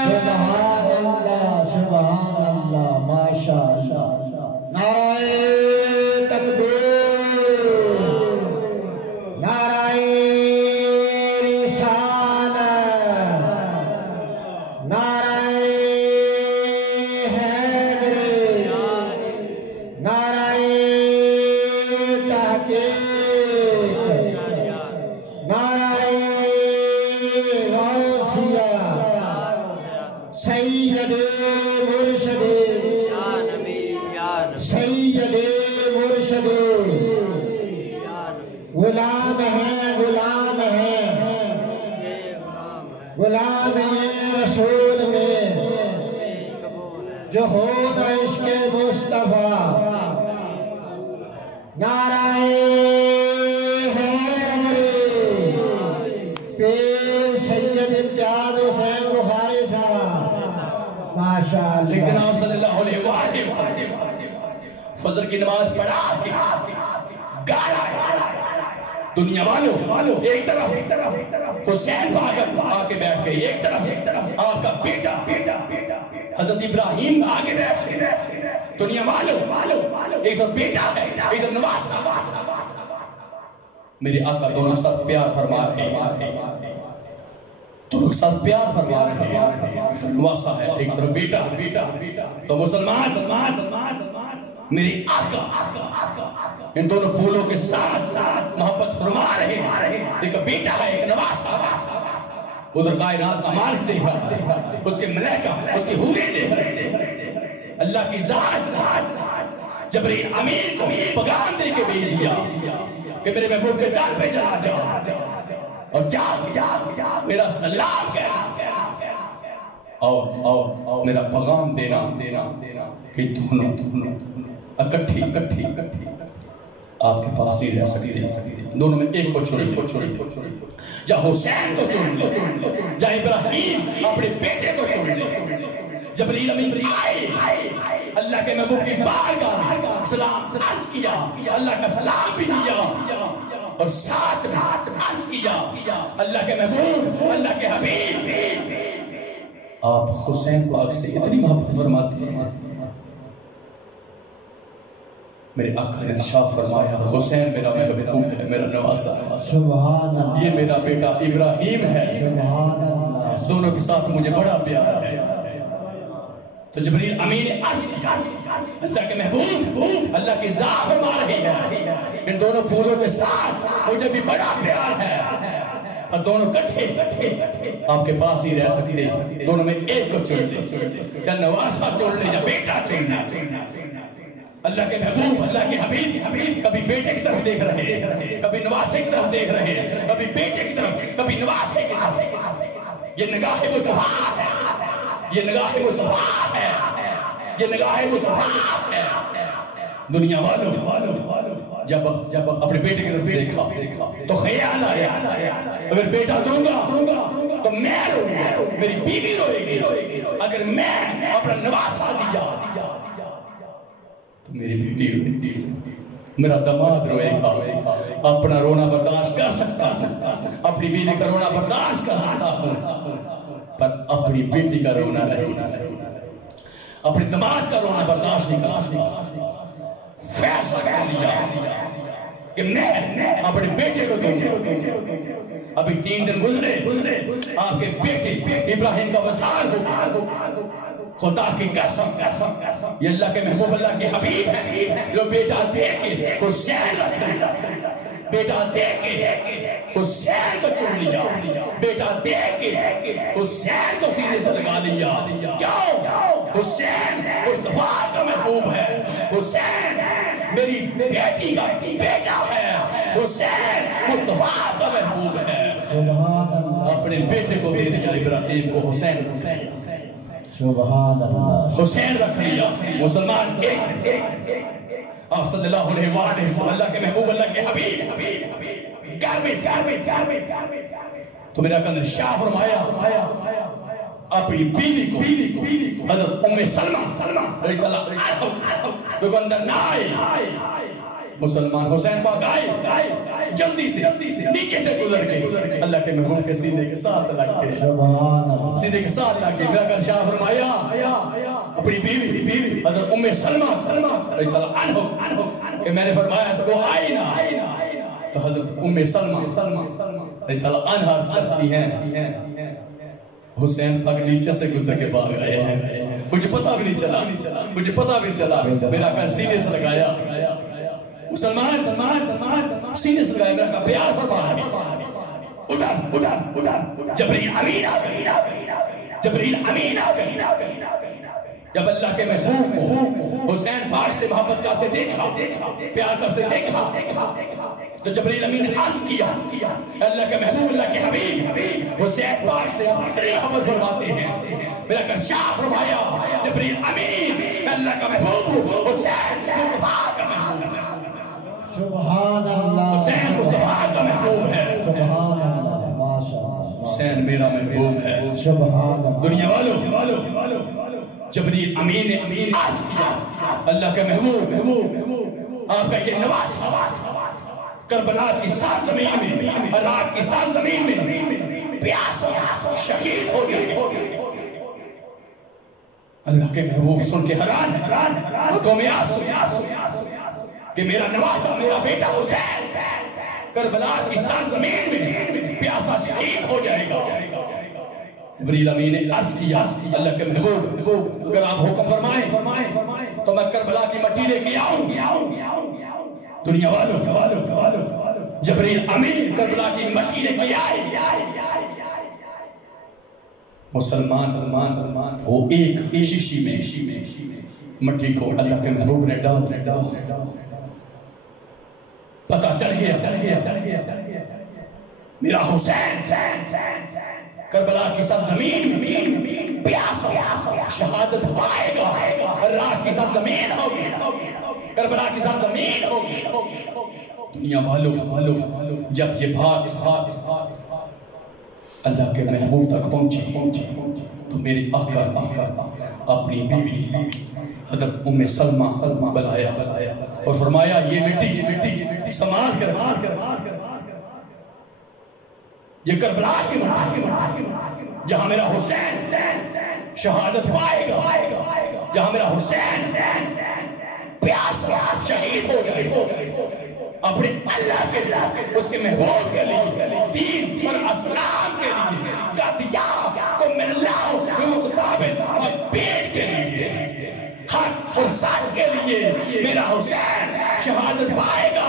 سبحان اللہ، سبحان اللہ، ماشاء اللہ۔ نعرہ تکبیر، نعرہ رسالت، نعرہ حیدری، نعرہ تحقیق، نعرہ غوثیہ، سید مرشد، سید مرشد، غلام ہیں، غلام ہیں، غلام ہیں رسول میں جو خود عشق مصطفیٰ۔ نعرہ حیدری، پیر سید امتیاز حسین بخاری صاحب، ماشاء لیکن اللہ۔ آپ صلی اللہ علیہ وآلہ وسلم فجر کی نماز پڑھا کے گا رہا ہے، دنیا والوں ایک طرف حسین آ کے بیٹھ گئی، ایک طرف آپ کا بیٹا حضرت ابراہیم آگے بیٹھ گئے، دنیا والوں ایک طرف بیٹا ہے، ایک طرف نواسا۔ میرے آقا دونوں کے ساتھ پیار فرما رہے ہیں، دونوں کے ساتھ پیار فرما رہے ہیں، ایک طرف نواسا ہے، ایک طرف بیٹا۔ تو مسلمان میری آقا ان دونوں پھولوں کے ساتھ محبت فرما رہے ہیں، ایک بیٹا ہے، ایک نواسا۔ ادھر کائنات کا مالک دیکھ رہا ہے، اس کے ملائکہ، اس کی حوریں دیکھ رہے ہیں، اللہ کی ذات جبرائیل امین کو پیغام دے کے بھیج دیا کہ میرے محبوب کے در پہ چلا جا اور جا میرا سلام کہنا اور میرا پیغام دینا کہ دونوں اکٹھی آپ کے پاس ہی رہ سکتے ہیں، دونوں میں ایک کو چن لو، یا حسین کو چن لو، یا ابراہیم اپنے بیٹے کو چن لو۔ جبرائیل امین آئے، اللہ کے محبوب کی بارگاہ میں سلام عرض کیا، اللہ کا سلام بھی دیا اور ساتھ میں عرض کیا اللہ کے محبوب، اللہ کے حبیب آپ حسین پاک سے اتنی محبت فرماتے ہیں۔ میرے آقا نے ارشاد فرمایا حسین میرا محبوب ہے، میرا نواسا ہے، سبحان اللہ، یہ میرا بیٹا ابراہیم ہے، سبحان اللہ، دونوں کے ساتھ مجھے بڑا پیار ہے۔ تو جبرائیل امین نے عرض کیا اللہ کے محبوب، اللہ کی ذات فرما رہی ہے ان دونوں پھولوں کے ساتھ مجھے بھی بڑا پیار ہے اور دونوں کٹھے آپ کے پاس ہی رہ سکتے ہیں، دونوں میں ایک کو چن لے، یا نواسا چن لے یا بیٹا چن لے۔ اللہ کے محبوب اللہ کے حبیب کبھی بیٹے کی طرف دیکھ رہے ہیں، کبھی نواسے کی طرف دیکھ رہے ہیں، کبھی بیٹے کی طرف، کبھی نواسے کی طرف۔ یہ نگاہ مصطفیٰ ہے، یہ نگاہ مصطفیٰ ہے، یہ نگاہ مصطفیٰ ہے۔ دنیا والوں جب اپنے بیٹے کی طرف دیکھا تو خیال آیا اگر بیٹا دوں گا تو میں روں گا، میری بیوی روئے گی، اگر میں اپنا نواسا دیا تو میری بیٹی روئے گی، میرا دماد روئے گا۔ اپنا رونا برداشت کر سکتا ہوں، اپنی بیوی کا رونا برداشت کر سکتا ہوں، پر اپنی بیٹی کا رونا نہیں، اپنے دماد کا رونا برداشت نہیں کر سکتا۔ فیصلہ کر لیا کہ میں اپنے بیٹے کو دوں گا۔ ابھی 3 دن گزرے، آپ کے بیٹے ابراہیم کا وصال ہوا۔ خدا کی قسم، یہ اللہ کے محبوب اللہ کے حبیب ہیں جو بیٹا دے کے حسین رکھ لیا، بیٹا دے کے حسین کو چن لیا، بیٹا دے کے حسین کو سینے سے لگا لیا۔ کیوں؟ حسین مصطفیٰ کا محبوب ہے، حسین میری بیٹی کا بیٹا ہے، حسین مصطفیٰ کا محبوب ہے۔ اپنے بیٹے کو دے دیا ابراہیم کو، حسین سبحان اللہ، حسین رکھ لیا۔ مسلمان ایک آپ صلی اللہ علیہ وآلہ وسلم اللہ کے محبوب اللہ کے حبیب تو میرا کندر شاہ فرمایا اپنی بیوی کو حضرت ام سلمہ رضی اللہ عنہ جو اندر نہ آئے، مسلمان حسین پاک آئے، جلدی سے نیچے سے گزر گئے، اللہ کے محبوب کے سینے کے ساتھ لگ کے، سینے کے ساتھ لگ کے میرا کندر شاہ فرمایا اپنی بیوی حضرت ام سلمہ رضی اللہ عنہ کہ میں نے فرمایا تو وہ آئی نہ، تو حضرت ام سلمہ رضی اللہ عنہ کرتی ہیں حسین پاک نیچے سے گزر کے بھاگ آئے ہیں، مجھے پتہ بھی نہیں چلا، مجھے پتہ بھی نہیں چلا، میرا کان سینے سے لگایا، مسلمان سینے سے لگایا، میرا کان پیار فرمایا، ادھر جبریل امین آ گئی، جبریل امین آ گئی۔ جب اللہ کے محبوب کو حسین پاک سے محبت کرتے دیکھا، پیار کرتے دیکھا، تو جبریل امین نے عرض کیا اللہ کے محبوب اللہ کے حبیب حسین پاک سے اتنی محبت فرماتے ہیں، میرا کر شاہ فرمایا جبریل امین اللہ کا محبوب حسین مصطفیٰ کا محبوب ہے، سبحان اللہ، حسین مصطفیٰ کا محبوب ہے، سبحان اللہ، ماشاءاللہ، حسین میرا محبوب ہے۔ سبحان اللہ، دنیا والوں جبریل امین نے عرض کیا اللہ کے محبوب آپ کا یہ نواسا کربلا کی سرزمین میں، عراق کی سرزمین میں پیاسا شہید ہو گئے۔ اللہ کے محبوب سن کے حیران آنکھوں میں آنسو کہ میرا نواسا میرا بیٹا حسین کربلا کی سرزمین میں پیاسا شہید ہو جائے گا۔ جبریل امین نے عرض کیا اللہ کے محبوب اگر آپ حکم فرمائیں تو میں کربلا کی مٹی لے کے آؤں۔ دنیا والوں جبریل امین کربلا کی مٹی لے کے آئے، مسلمان وہ ایک شیشی میں مٹی کو اللہ کے محبوب نے ڈال پتہ چل گیا میرا حسین کربلا کی سرزمین میں پیاسا شہادت پائے گا، عراق کی سرزمین ہوگی، کربلا کی سرزمین ہوگی۔ دنیا والوں جب یہ بات اللہ کے محبوب تک پہنچی تو میری آقا اپنی بیوی حضرت ام سلمہ بلایا اور فرمایا یہ مٹی سنبھال کر، یہ کربلا کی مٹی جہاں میرا حسین شہادت پائے گا، جہاں میرا حسین پیاسا شہید ہو جائے اپنے اللہ کے لیے، اس کے محبوب کے لیے، دین اور اسلام کے لیے، قدیا کو من اللہ مقتابل اور پیٹ کے لیے، حق اور سچ کے لیے میرا حسین شہادت پائے گا۔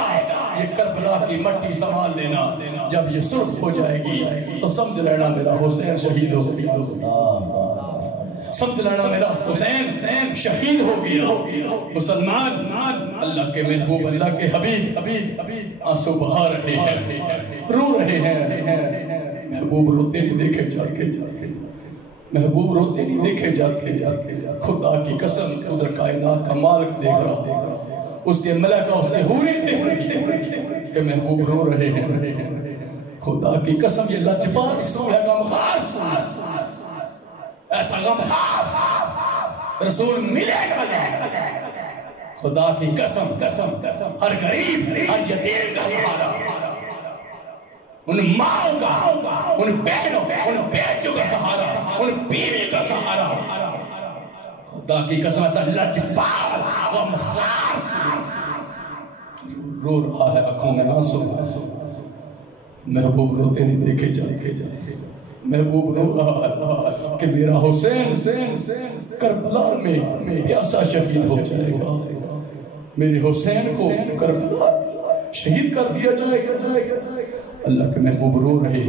یہ کربلا کی مٹی سنبھال لینا، جب یہ سرخ ہو جائے گی تو سمجھ لینا میرا حسین شہید ہو گیا۔ سمجھ لینا میرا حسین شہید ہو گیا. مسلمان اللہ کے محبوب اللہ کے حبیب آنسو بہا رہے ہیں, رو رہے ہیں. محبوب روتے نہیں دیکھے جاتے, محبوب روتے نہیں دیکھے جاتے. خدا کی قسم ادھر کائنات کا مالک دیکھ رہا, اس کے ملائکہ اس کے حوریں دیکھ رہی ہیں کہ محبوب رو رہے ہیں. خدا کی قسم یہ لجپال رسول ہے, غمخوار رسول, ایسا غمخوار رسول ملے گا نہیں. خدا کی قسم ہر غریب ہر یتیم کا سہارا, ان ماؤں کا, ان بہنوں, ان بیٹیوں کا سہارا, ان بیوی کا سہارا. خدا کی قسم ایسا لجپال غمخوار رو رہا ہے, آنکھوں میں آنسو. محبوب روتے نہیں دیکھے جاتے. محبوب رو رہا ہے کہ میرا حسین کربلا میں پیاسا شہید ہو جائے گا. میرے حسین کو کربلا شہید کر دیا جائے گا. اللہ کے محبوب رو رہے,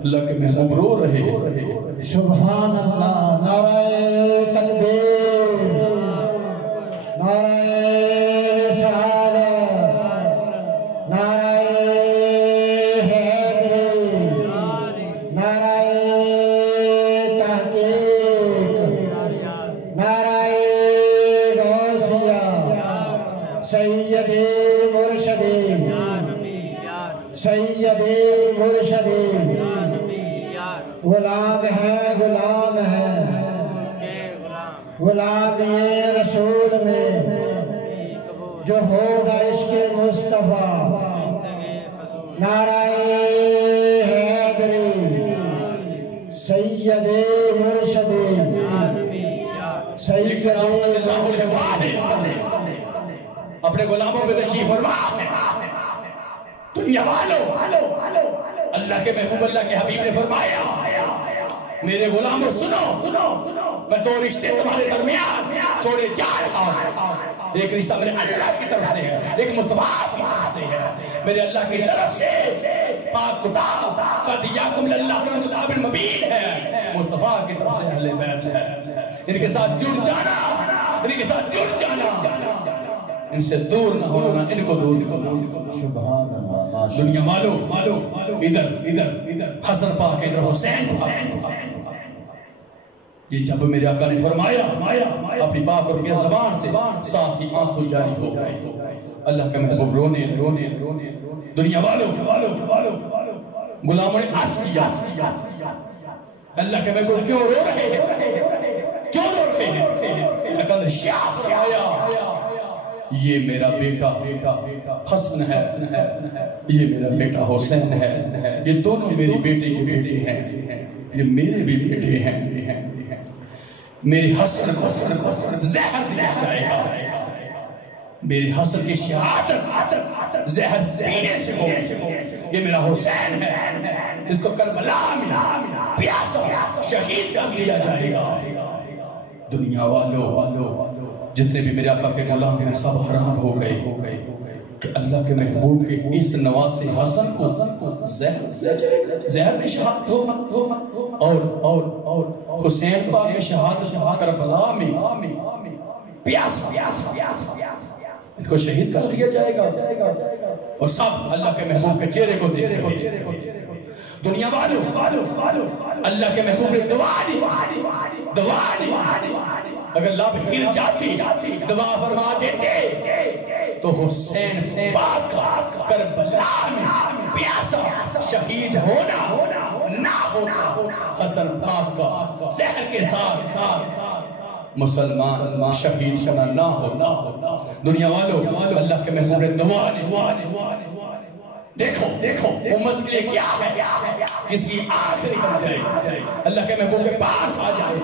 اللہ کے محبوب رو رہے. سبحان اللہ. نعرہ تکبیر, نعرہ سیدی مرشدی, غلام ہے غلام رسول میں جو ہوگا عشق مصطفیٰ. نعرہ حیدری سیدی مرشدی سیدی اپنے غلاموں پہ تشریف فرما. دنیا والو, اللہ کے محبوب اللہ کے حبیب نے فرمایا میرے غلاموں سنو, میں دو رشتے تمہارے درمیان چھوڑے جا رہا ہوں. ایک رشتہ میرے اللہ کی طرف سے ہے, ایک مصطفیٰ کی طرف سے ہے. میرے اللہ کی طرف سے پاک کتاب قد جاءکم من اللہ کتاب مبین ہے, مصطفیٰ کی طرف سے اہل بیت ہے. ان کے ساتھ جڑ جانا, ان کے ساتھ جڑ جانا, ان سے دور نہ ہونا, ان کو دور کرنا. سبحان اللہ. دنیا والو ادھر حسن پاک ادھر حسین پاک. یہ جب میرے آقا نے فرمایا اپنی پاک اور کی زبان سے ساتھ ہی آنسو جاری ہو گئے. اللہ کا محبوب رونے. دنیا والو غلاموں نے عرض کیا اللہ کے محبوب کیوں رو رہے ہیں, کیوں رو رہے ہیں؟ اللہ کا شاہ فرمایا یہ میرا بیٹا حسن ہے, یہ میرا بیٹا حسین ہے. یہ دونوں میری بیٹے کے بیٹے ہیں, یہ میرے بھی بیٹے ہیں. میرے حسن کو زہر دیا جائے گا, میرے حسن کی شہادت زہر پینے سے ہو. یہ میرا حسین ہے, اس کو کربلا میں پیاسا شہید کر دیا جائے گا. دنیا والو جتنے بھی میرے آقا کے غلام ہیں سب حیران ہو گئے کہ اللہ کے محبوب کے اس نواسے حسن کو زہر دیا جائے گا, زہر میں شہادت ہوگا. اور حسین پاک میں شہادت کربلا میں پیاسا ان کو شہید کر دیا جائے گا. اور سب اللہ کے محبوب کے چہرے کو دیکھ رہے. دنیا والو اللہ کے محبوب نے دعا دی, اگر لب ہل جاتی دعا فرما دیتے تو حسین پاک کا کربلا میں پیاسا شہید ہونا نہ ہوتا. حسن پاک کا زہر کے ساتھ مسلمان شہید ہونا نہ ہوتا. دنیا والو اللہ کے محبوب نے دعا دی. دیکھو امت کے لیے کیا ہے, اس کی آخری بن جائے, اللہ کے محبوب کے پاس آ جائے,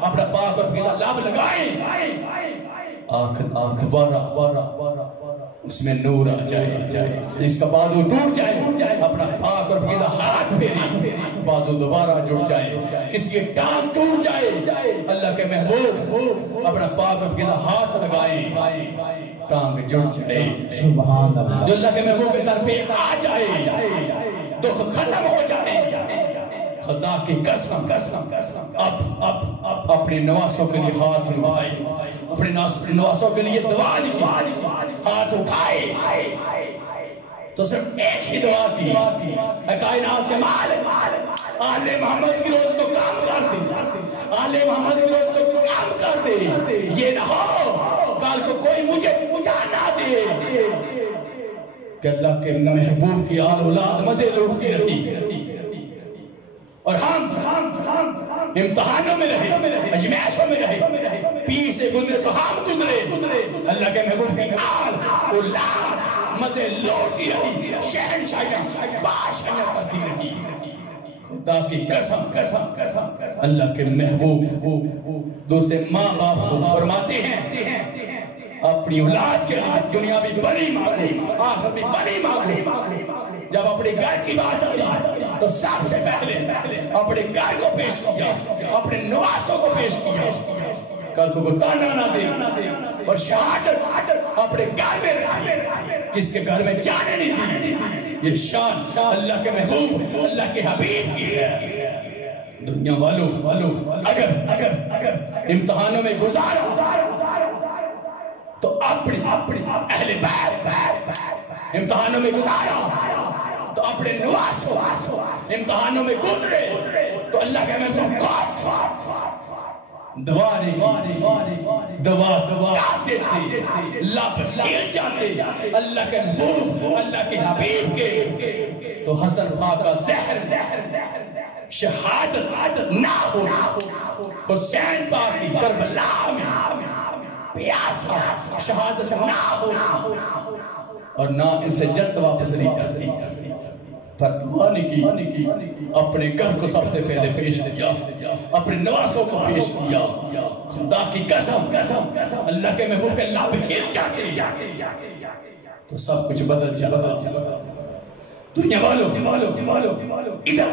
اپنا پاک اور پیدا لب لگائے, آنکھ وارا اس میں نور آ جائے, اس کا بازو ٹوٹ جائے, اپنا پاک اور پیدا ہاتھ پھیرے, بازو دوبارہ جڑ جائے. کسی کی ٹانگ ٹوٹ جائے, اللہ کے محبوب اپنا پاک اور پیدا ہاتھ لگائے, ٹانگ جڑ جائے. سبحان اللہ. جو اللہ کے محبوب کے در پہ آ جائے دکھ ختم ہو جائے. خدا کی قسم اب اپنے نواسوں کے لیے ہاتھ اٹھائے، اپنے نواسوں کے لیے دعا کی، ہاتھ اٹھائے تو صرف ایک ہی دعا کی، اے کائنات کے مالک آل محمد کی روز کو کام کر دے، آل محمد کی روز کو کام کر دے، یہ نہ ہو کل کو کوئی مجھے نہ دے کہ اللہ کے محبوب کی آل اولاد مزے لوٹتی رہی اور ہم امتحانوں میں رہے، اجمائشوں میں رہے، پی سے گزرے تو ہم گزرے، اللہ کے محبوب کی آل اولاد مزے لوٹتی رہی، شہنشاہیاں بادشاہیاں کرتی رہی۔ خدا کی قسم اللہ کے محبوب دوسرے ماں باپ کو فرماتے ہیں اپنی اولاد کے لیے دنیا بھی بڑی مانگو، آخرت بھی بڑی مانگو۔ جب اپنے گھر کی بات آئی تو سب سے پہلے اپنے گھر کو پیش کیا، اپنے نواسوں کو پیش کیا، کل کو تانا نہ دے اور شہادت اپنے گھر میں رکھے، کس کے گھر میں جانے نہیں دی۔ یہ شان اللہ کے محبوب اللہ کے حبیب کی ہے۔ دنیا والوں اگر امتحانوں میں گزارا تو اپنی اہل بیت امتحانوں میں گزارا تو اپنے نواسوں امتحانوں میں گزرے تو اللہ کے محبوب دعا کر دیتے، لب ہل جاتے اللہ کے محبوب اللہ کے حبیب کے، تو حسن پاک کا زہر شہادت نہ ہو، حسین پاک کی کربلا میں پیاسا شہادت نہ ہو اور نہ ان سے جنت واپس نہیں جاتی، پر دعا نہیں کی، اپنے گھر کو سب سے پہلے پیش کیا، اپنے نواسوں کو پیش کیا۔ خدا کی قسم اللہ کے محبوب کے لب ہل جاتے تو سب کچھ بدل جاتا۔ دنیا والوں ادھر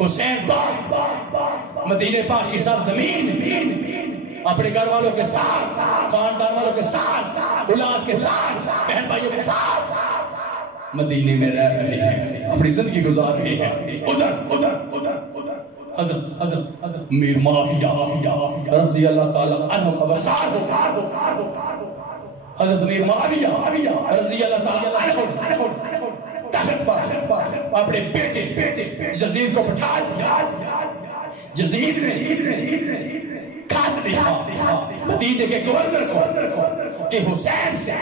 حسین پاک مدینہ پاک کی سرزمین میں اپنے گھر والوں کے ساتھ، خاندان والوں کے ساتھ، اولاد کے ساتھ، بہن بھائیوں کے ساتھ مدینے میں رہ رہے ہیں، اپنی زندگی گزار رہے ہیں۔ ادھر حضرت میر معاویہ رضی اللہ تعالیٰ عنہ کا وصال ہو، حضرت میر معاویہ رضی اللہ تعالیٰ عنہ تخت پر اپنے بیٹے یزید کو بٹھا دیا۔ یزید نے خط لکھا مدینے کے گورنر کو کہ حسین سے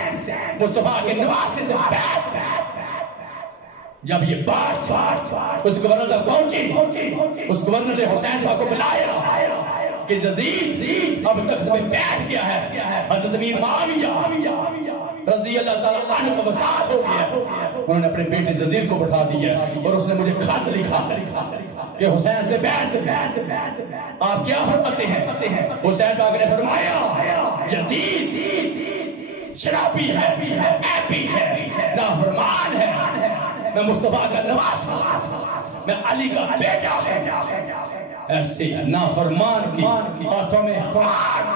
مصطفیٰ کے نواسے سے بیعت۔ جب یہ بات اس گورنر تک پہنچی، اس گورنر نے حسین پاک کو بلایا کہ یزید اب تخت میں بیٹھ گیا ہے، حضرت امیر معاویہ رضی اللہ تعالیٰ عنہ کا وصال ہو گیا۔ انہوں نے اپنے بیٹے یزید کو بٹھا دیا اور اس نے مجھے خط لکھا کہ حسین سے بیعت آپ کیا فرماتے ہیں؟ حسین پاک نے فرمایا یزید شرابی ہے، عیبی ہے، نافرمان ہے، میں مصطفیٰ کا نواسا، میں علی کا بیٹا ہوں، ایسے نافرمان کی ہاتھوں میں ہاتھ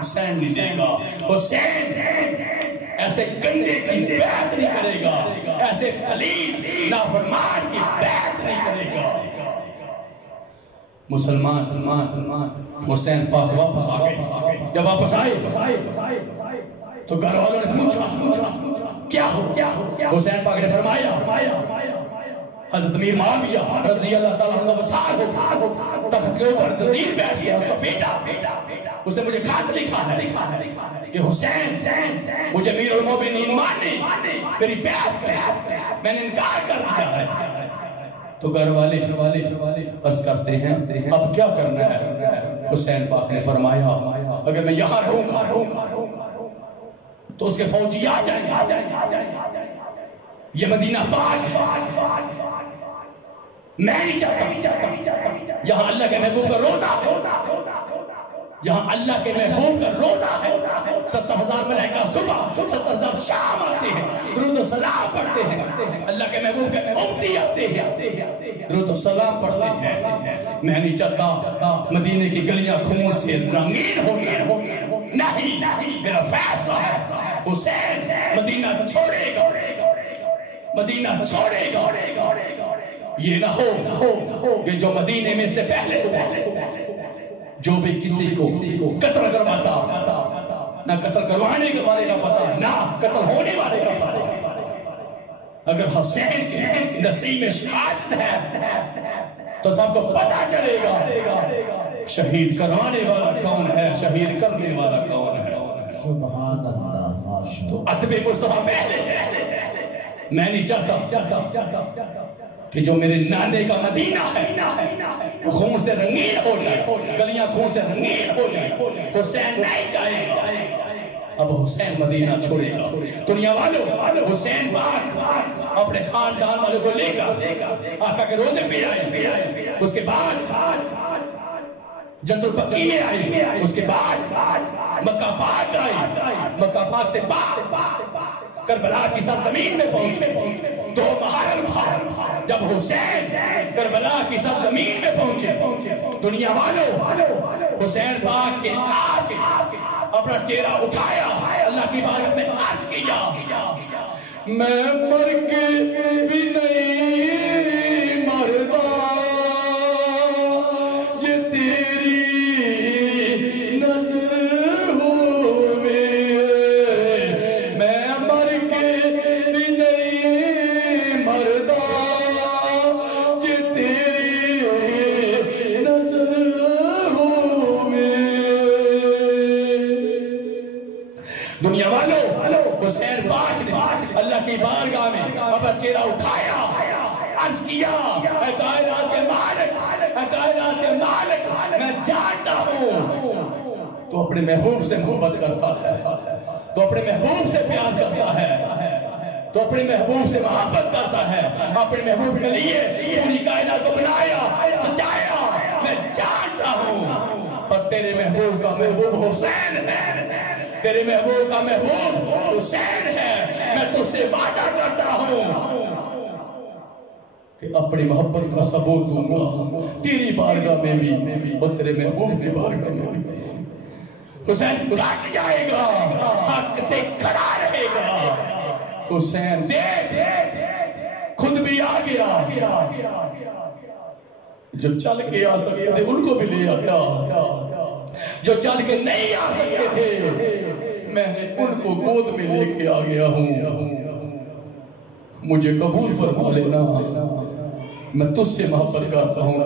حسین نہیں دے گا، حسین ایسے گندے کی بیعت نہیں کرے گا، ایسے پلید نافرمان کی بیعت نہیں کرے گا۔ مسلمان حسین پاک واپس آ گئے۔ جب واپس آئے تو گھر والوں نے پوچھا کیا ہو؟ حسین پاک نے فرمایا حضرت امیر معاویہ رضی اللہ تعالیٰ عنہ کا وصال ہو، تخت کے اوپر یزید بیٹھ گیا، اس کا بیٹا، اس نے مجھے خط لکھا ہے کہ حسین مجھے امیر المومنین مانے، میری بیعت کرے، میں نے انکار کر دیا ہے۔ تو گھر والے عرض کرتے ہیں اب کیا کرنا ہے؟ حسین پاک نے فرمایا اگر میں یہاں رہوں گا تو اس کے فوجی آ جائیں، یہ مدینہ پاک ہے، میں نہیں چاہتا یہاں اللہ کے محبوب کا روزہ ہے، جہاں اللہ کے محبوب کا روزہ ہے، 70,000 ملائکہ صبح 70,000 شام آتے ہیں، درود و سلام پڑھتے ہیں، اللہ کے محبوب کے امتی آتے ہیں، درود و سلام پڑھتے ہیں۔ میں نہیں چاہتا مدینے کی گلیاں خون سے رنگین ہو جائیں، نہیں، میرا فیصلہ ہے حسین مدینہ چھوڑے گا، مدینہ چھوڑے گا۔ یہ نہ ہو کہ جو مدینے میں سے پہلے ہوا جو بھی کسی کو قتل کرواتا نہ قتل کروانے کے والے کا پتا نہ قتل ہونے والے کا پتا، اگر حسین کے نصیب میں شہادت ہے تو سب کو پتا چلے گا شہید کروانے والا کون ہے، شہید کرنے والا کون ہے۔ سبحان اللہ، ماشاء تو عتب مصطفیٰ پہلے میں نہیں چاہتا کہ جو میرے نانے کا مدینہ ہے خون سے رنگین ہو جائے، گلیاں خون سے رنگین ہو جائے۔ حسین نہیں چاہے گا اب حسین مدینہ چھوڑے گا۔ دنیا والوں، حسین پاک اپنے خاندان والوں کو لے گا آقا کے روزے پہ آئے، اس کے بعد جنت البقیع میں آئے، اس کے بعد مکہ پاک آئے، مکہ پاک سے بعد کربلا کی سرزمین میں پہنچے۔ دو محرم تھا جب حسین کربلا کی سرزمین میں پہنچے۔ دنیا والوں، حسین پاک کے آگے اپنا چہرہ اٹھایا، اللہ کی بارگاہ میں عرض کیا، میں مر کے بھی نہیں مردا جو تیری نظر ہوئے، میں مر کے بھی نہیں مردا جو تیری نظر ہوئے۔ دنیا والوں، حسین پاک نے اللہ کی بارگاہ میں اپنا چہرہ اٹھایا، عرض کیا، اے کائنات کے مالک، اے کائنات کے مالک، میں جانتا ہوں تو اپنے محبوب سے محبت کرتا ہے، تو اپنے محبوب سے پیار کرتا ہے، تو اپنے محبوب سے محبت کرتا ہے، اپنے محبوب کے لیے پوری کائنات کو بنایا، سجایا۔ میں جانتا ہوں پر تیرے محبوب کا محبوب حسین ہے، تیرے محبوب کا محبوب حسین ہے۔ میں تجھ سے وعدہ کرتا ہوں کہ اپنی محبت کا ثبوت دوں گا تیری بارگاہ میں بھی اور تیرے محبوب کی بارگاہ میں بھی۔ حسین کٹ جائے گا، حق تے کھڑا رہے گا۔ حسین دیکھ خود بھی آ گیا، جو چل کے آ سکتے تھے ان کو بھی لے آیا، جو چل کے نہیں آ سکتے تھے میں نے ان کو گود میں لے کے آ گیا ہوں۔ مجھے قبول فرما لینا، میں تجھ سے محبت کرتا ہوں،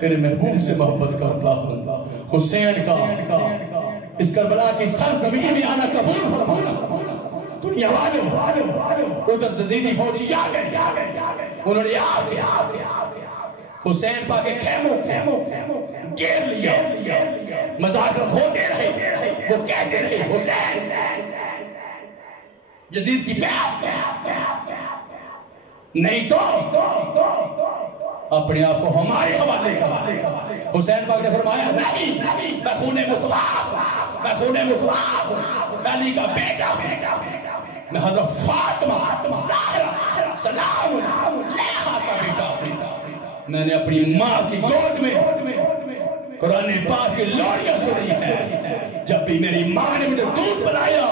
تیرے محبوب سے محبت کرتا ہوں۔ حسین کا اس کربلا کی سرزمین میں آنا قبول فرمانا۔ دنیا والوں، ادھر سے زیدی فوجی آ گئے، انہوں نے آ گیا حسین پاک کے خیموں گھیر لیا، مذاکرات ہوتے رہے، وہ کہتے رہے حسین یزید کی بیعت نہیں تو اپنے آپ کو ہمارے حوالے کر۔ حسین پاک نے فرمایا نہیں، میں خون مصطفیٰ، میں خون مصطفیٰ، میں علی کا بیٹا ہوں، میں حضرت فاطمہ زہرا سلام علیہا کا بیٹا ہوں۔ میں نے اپنی ماں کی گود میں قرآن پاک کی لوریاں سنی ہے، جب بھی میری ماں نے مجھے دودھ پلایا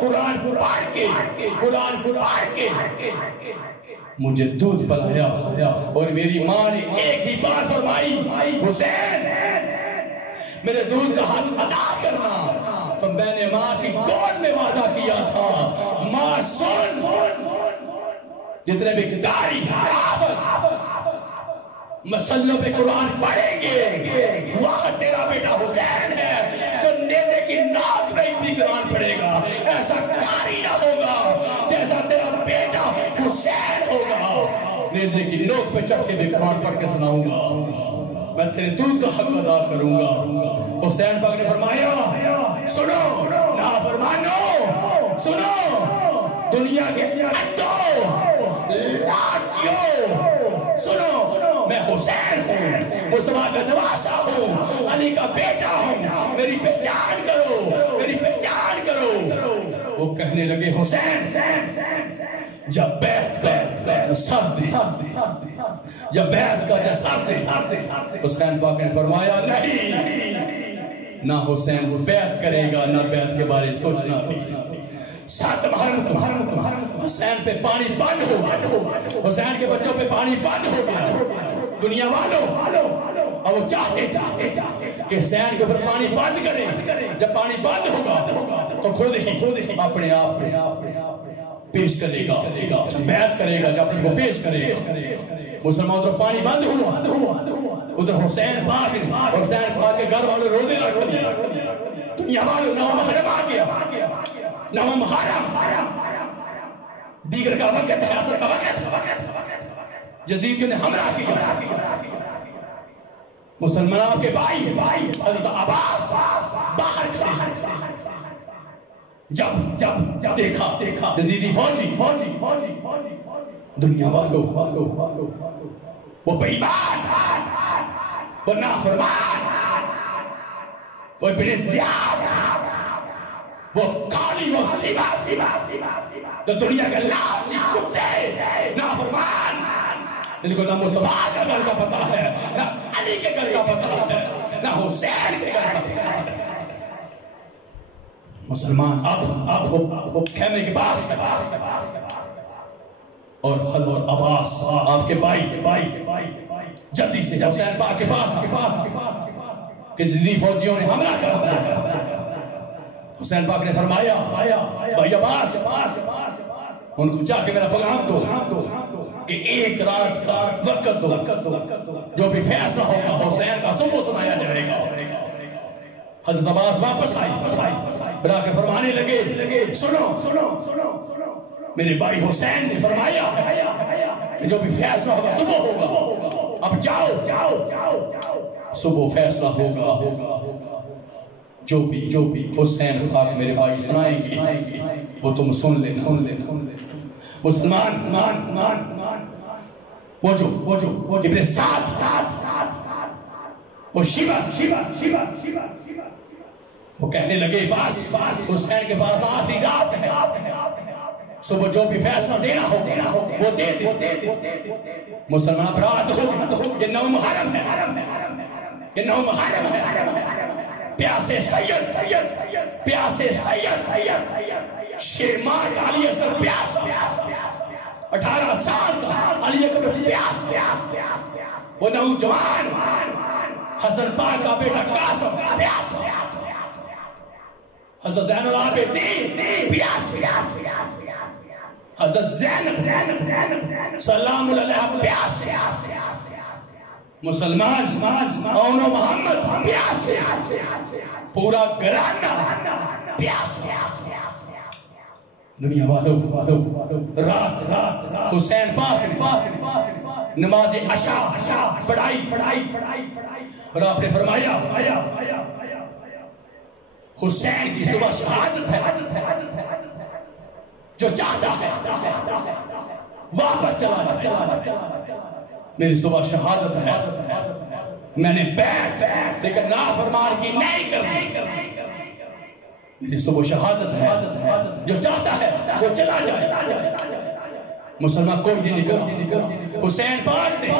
قرآن پڑھ کے مجھے دودھ پلایا، اور میری ماں نے ایک ہی بات فرمائی، حسین میرے دودھ کا حق ادا کرنا۔ تو میں نے ماں کی گود میں وعدہ کیا تھا، ماں سن، جتنے بھی قاری مسلوں پہ قرآن پڑھیں گے وہاں تیرا بیٹا حسین ہے جو نیزے کی ناک میں بھی قرآن پڑھے گا، ایسا قاری نہ ہوگا جیسا تیرا بیٹا حسین ہوگا۔ نیزے کی نوک پہ چڑھ کے بھی قرآن پڑھ کے سناؤں گا، میں تیرے دودھ کا حق ادا کروں گا۔ حسین پاک نے فرمایا سنو نافرمانو، سنو دنیا کے اندو لاچیو، سنو میں حسین ہوں، مصطفیٰ کا نواسا ہوں، علی کا بیٹا ہوں، میری پہچان کرو، میری پہچان کرو۔ وہ کہنے لگے حسین جب بیعت کا جسد دے، جب بیعت کا جسد دے۔ حسین پاک نے فرمایا نہیں، نہ حسین بیعت کرے گا نہ بیعت کے بارے سوچنا بھی۔ 7 محرم کو حسین پہ پانی بند ہو گیا، حسین کے بچوں پہ پانی بند ہو گیا۔ دنیا والوں، اور وہ چاہتے کہ حسین کے اوپر پانی بند کریں. جب پانی بند ہوگا تو خود ہی اپنے آپ پیش کرے گا, بیعت کرے گا, جب اپنے کو پیش کرے گا. مسلمان ادھر پانی بند ہوا, ادھر حسین پاک نے اور حسین پاک کے گھر والے روزے رکھ لیے. دنیا والوں نو محرم آ گیا, نو محرم دیگر کا وقت ہے, عصر کا وقت ہے. یزید نے حملہ کیا. مسلمان آپ کے بھائی حضرت عباس باہر کھڑے. جب دیکھا یزیدی فوجی دنیا والوں وہ بے ایمان, وہ نافرمان, وہ ابن زیاد, وہ کالی مصیبت, جو دنیا کے لالچی کتے نافرمان, جن کو نہ مصطفیٰ کا گھر کا پتہ ہے, نہ علی کے گھر کا پتہ ہے, نہ حسین کے گھر کا پتہ ہے. مسلمان اب وہ خیمے کے پاس اور حضرت عباس آپ کے بھائی جلدی سے حسین پاک کے پاس کہ یزیدی فوجیوں نے حملہ کر دیا. حسین پاک نے فرمایا بھائی عباس ان کو جا کے میرا پیغام دو کہ ایک رات کا وقت دو, جو بھی فیصلہ ہوگا حسین کا صبح سنایا جائے گا. حضرت عباس واپس آئی, پھر آ کے فرمانے لگے سنو میرے بھائی حسین نے فرمایا کہ جو بھی فیصلہ ہوگا صبح ہوگا, اب جاؤ صبح فیصلہ ہوگا. جو بھی حسین پاک میرے بھائی سنائیں گے وہ تم سن لینا. مسلمان وہ جو ابن سعد, وہ شیبہ وہ کہنے لگے بس حسین کے پاس آخری رات ہے, صبح جو بھی فیصلہ دینا ہو وہ دے دے. مسلمان برات ہو, یہ نو محرم ہے, پیاسے سید شیرمان علی اصغر پیاسا, 18 سال کا علی اکبر پیاسا, وہ نوجوان حسن پاک کا بیٹا قاسم پیاسا, حضرت زین العابدین پیاسا, حضرت زینب سلام علیہ پیاسا, مسلمان اونو محمد پیاسے, پورا گرانہ پیاسے. دنیا والوں رات حسین پاک نماز عشاء پڑھائی اور آپ نے فرمایا حسین کی صبح شہادت ہے, جو چاہتا ہے واپس چلا جائے. میری صبح شہادت ہے, میں نے بیعت لیکن نافرمان کی نہیں کرنی. میری صبح شہادت ہے, جو چاہتا ہے وہ چلا جائے. مسلمان کوئی نہیں نکلا. حسین پاک نے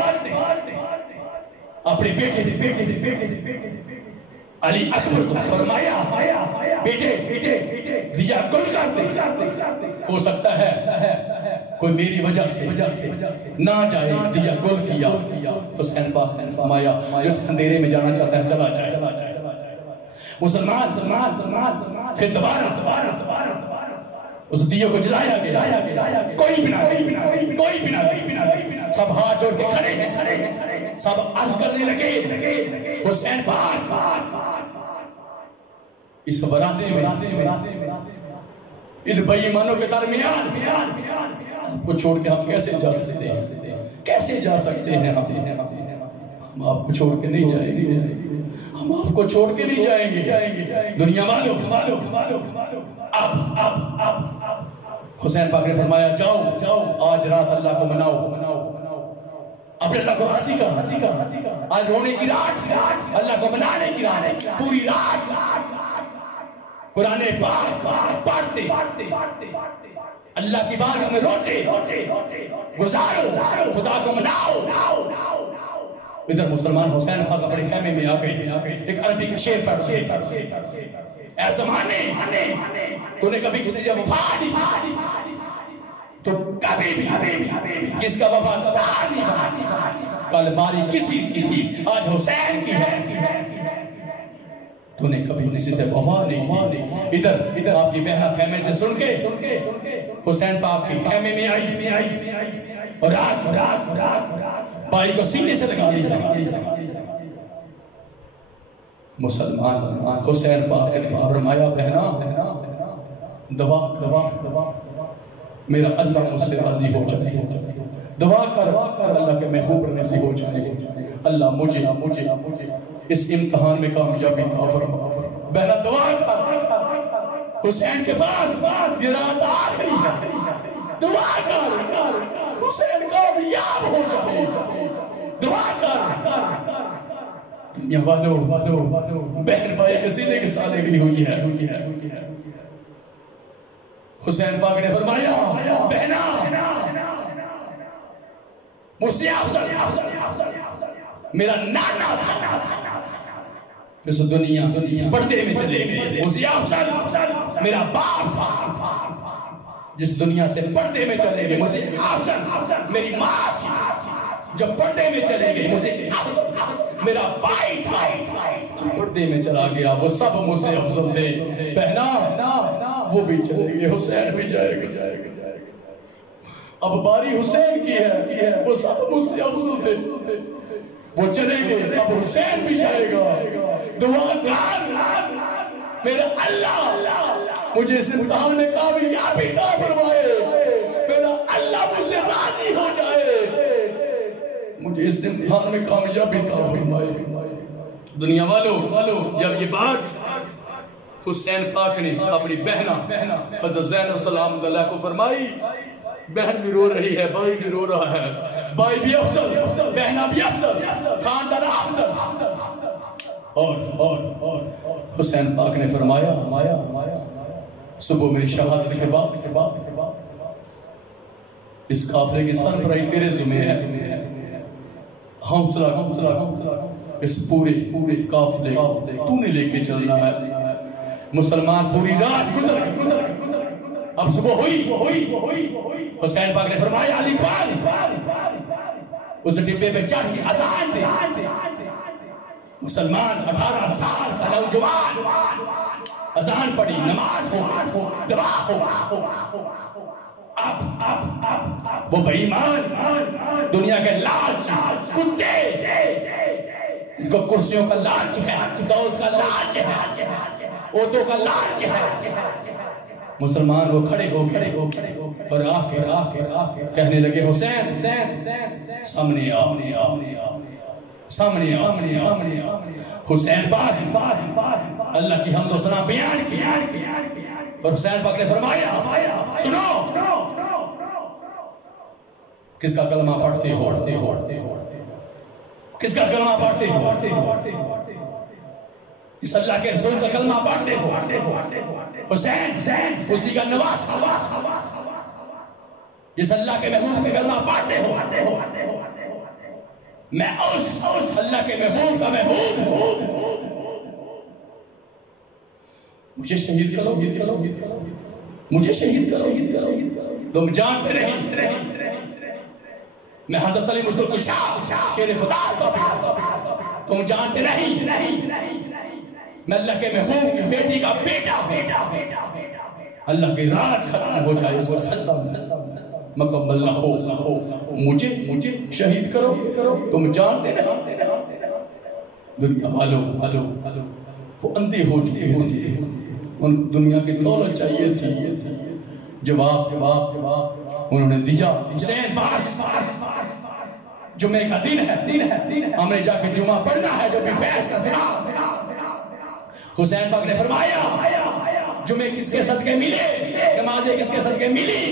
اپنے بیٹے علی اکبر کو فرمایا بیٹے دیا گل کر دے. ہو سکتا ہے کوئی میری وجہ سے نہ جائے, دیا گل کیا. حسین پاک نے فرمایا جس اندھیرے میں جانا چاہتا ہے چلا جائے. مسلمان پھر دوبارہ اس دیے کو جلایا گیا. کوئی بھی نہ, سب ہاتھ جوڑ کے کھڑے ہیں, سب عرض کرنے لگے حسین پاک اس براتے میں ان بے ایمانوں کے درمیان آپ کو چھوڑ کے ہم کیسے جا سکتے ہیں, کیسے جا سکتے ہیں. ہم آپ کو چھوڑ کے نہیں جائیں گے, ہم آپ کو چھوڑ کے نہیں جائیں گے. دنیا والوں اب حسین پاک نے فرمایا جاؤ آج رات اللہ کو مناؤ, اپنے اللہ کو راضی کر. آج رونے کی رات, اللہ کو منانے کی رات. پوری رات قرآن پاک پڑھتے اللہ کی بارگاہ میں روتے گزارو, خدا کو مناؤ. ادھر مسلمان حسین پاک اپنے خیمے میں آ گئے. ایک عربی کا شعر پڑھتے, اے زمانے تو نے کبھی کسی سے وفا نہیں تو کبھی بھی کس کا وفادار نہیں. کل باری کسی آج حسین کی ہے. تو نے کبھی کسی سے وفا نہیں کی. ادھر آپ کی بہنہ خیمے سے سن کے حسین پاک کی خیمے میں آئی اور رات بھائی کو سینے سے لگا دیا. مسلمان حسین پاک نے فرمایا بہنا دعا میرا اللہ مجھ سے راضی ہو جائے, دعا کر اللہ کے محبوب راضی ہو جائے, اللہ مجھے اس امتحان میں کامیابی عطا فرما. بہنا دعا کر حسین کے پاس یہ رات آخری ہے, دعا کر حسین کامیاب ہو جائے, دعا کر. دنیا والوں بہن بھائی کے سینے کے ساتھ لگی ہوئی ہے. حسین پاک نے فرمایا بہنا مجھ سے افضل میرا نانا تھا اس دنیا سے پردے میں چلے گئے. مجھ سے افضل میرا باپ تھا جس دنیا سے پردے میں چلے گئے. مجھ سے افضل میری ماں تھی جب پردے میں چلے گئے. مجھ سے افضل میرا بھائی تھا جو پردے میں چلا گیا. وہ سب مجھ سے افضل تھے. بہنا وہ بھی چلے گئے, حسین بھی جائے گا. اب باری حسین کی ہے, وہ سب مجھ سے افضل تھے, وہ چلے گئے, اب حسین بھی جائے گا. دعا کر میرا اللہ مجھے اس امتحان میں کامیابی عطا فرمائے, میرا اللہ مجھ سے راضی ہو جائے, مجھے اس امتحان میں کامیابی عطا فرمائے. دنیا والوں جب یہ بات حسین پاک نے اپنی بہنہ حضرت زینب سلام اللہ کو فرمائی, بہن بھی رو رہی ہے, بھائی بھی رو رہا ہے, بھائی بھی افضل, بہنہ بھی افضل, خاندان افضل. اور حسین پاک نے فرمایا صبح میری شہادت کے بعد اس قافلے کی سربراہی تیرے ذمہ ہے. حوصلہ اس پورے قافلے تو نے لے کے چلنا ہے. مسلمان پوری رات گزر, اب صبح ہوئی. حسین پاک نے فرمایا علی اس ڈبے پہ چڑھ کے اذان دے. مسلمان 18 سال کا نوجوان اذان پڑھی, نماز ہو, دعا ہو. اب وہ بے ایمان دنیا کے لالچ کتے, ان کو کرسیوں کا لالچ ہے, دولت کا لالچ ہے, عہدوں کا لالچ ہے. مسلمان وہ کھڑے ہو اور آ کے کہنے لگے حسین سامنے آ. حسین پاک اللہ کی حمد و ثنا بیان کی اور حسین پاک نے فرمایا سنو کس کا کلمہ پڑھتے ہو, کس کا کلمہ پڑھتے ہو, اس اللہ کے رسول کا کلمہ پڑھتے ہو. حسین اسی کا نواسا, اس اللہ کے محبوب کا کلمہ پڑھتے ہو. میں اس اللہ کے محبوب کا محبوب ہوں, مجھے شہید کرو, مجھے شہید کرو. تم جانتے نہیں میں حضرت علی مشکل کشا شیر خدا کا, تم جانتے نہیں میں اللہ کے محبوب کی بیٹی کا بیٹا ہوں. اللہ کی راج ختم ہو جائے, اس کا سجدہ مکمل نہ ہو, مجھے شہید کرو. تم جانتے نہیں دنیا والوں وہ اندھے ہو چکے تھے, ان کو دنیا کی دولت چاہیے تھی. جواب انہوں نے دیا حسین باس جمعے کا دن ہے, ہم نے جا کے جمعہ پڑھنا ہے جو بھی فیض کا سنا. حسین پاک نے فرمایا جمعے کس کے صدقے ملے, نمازیں کس کے صدقے ملی,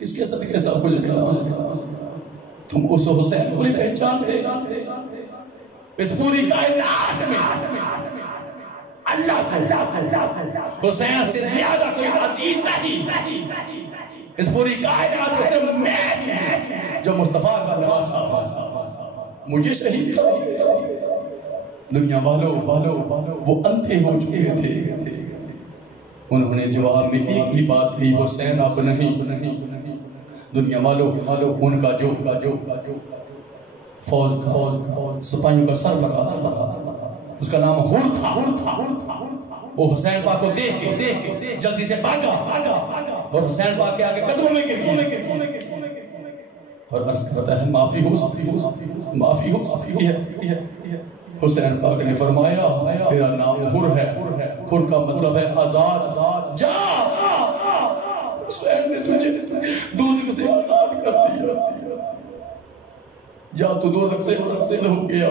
کس کے صدقے سب کچھ ملا. تم اس حسین کو نہیں پہچانتے. اس پوری کائنات میں اللہ حسین سے زیادہ کوئی عزیز نہیں. اس پوری کائنات میں صرف میں جو مصطفیٰ کا نواسا, مجھے شہید کرو. دنیا والوں وہ اندھے ہو چکے تھے, انہوں نے جواب میں ایک ہی بات کہی حسین اب نہیں. دنیا والوں ان کا جو فوج سپاہیوں کا سربراہ اس کا نام حر تھا. وہ حسین پاک کو دیکھ کے جلدی سے بھاگا اور حسین پاک کے آگے قدموں میں گر گیا اور عرض کرتا ہے معافی ہو سکتی ہے. حسین پاک نے فرمایا تیرا نام حر ہے. حر کا مطلب ہے آزاد. جا حسین نے تجھے دوزخ سے آزاد کر دیا. جا تو دوزخ سے آزاد ہو گیا.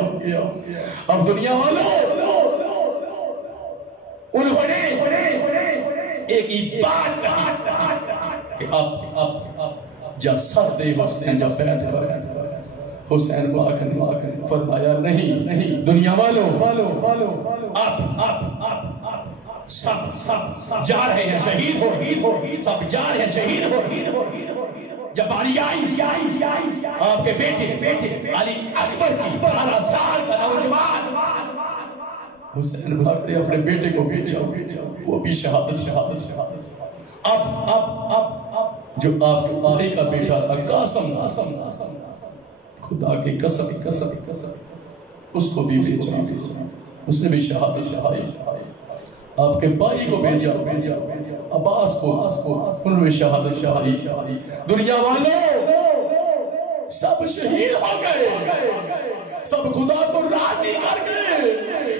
اب دنیا والوں انہوں نے ایک ہی بات کہی کہ اب جا سر دے حسین جا بیعت کر. حسین پاک نے فرمایا نہیں دنیا والوں اب سب جا رہے ہیں شہید ہو سب جا رہے ہیں شہید ہو. جب باری آئی آپ کے بیٹے علی اکبر کی 18 سال کا نوجوان حسین پاک نے اپنے بیٹے کو بھیجا وہ بھی شہادت. اب جو آپ کے بھائی کا بیٹا تھا قاسم خدا کی قسم اس کو بھی بھیجا. اس نے بھی شہادت. آپ کے بھائی کو بھیجا عباس کو انہوں نے شہادت. دنیا والے سب شہید ہو گئے. سب خدا کو راضی کر گئے.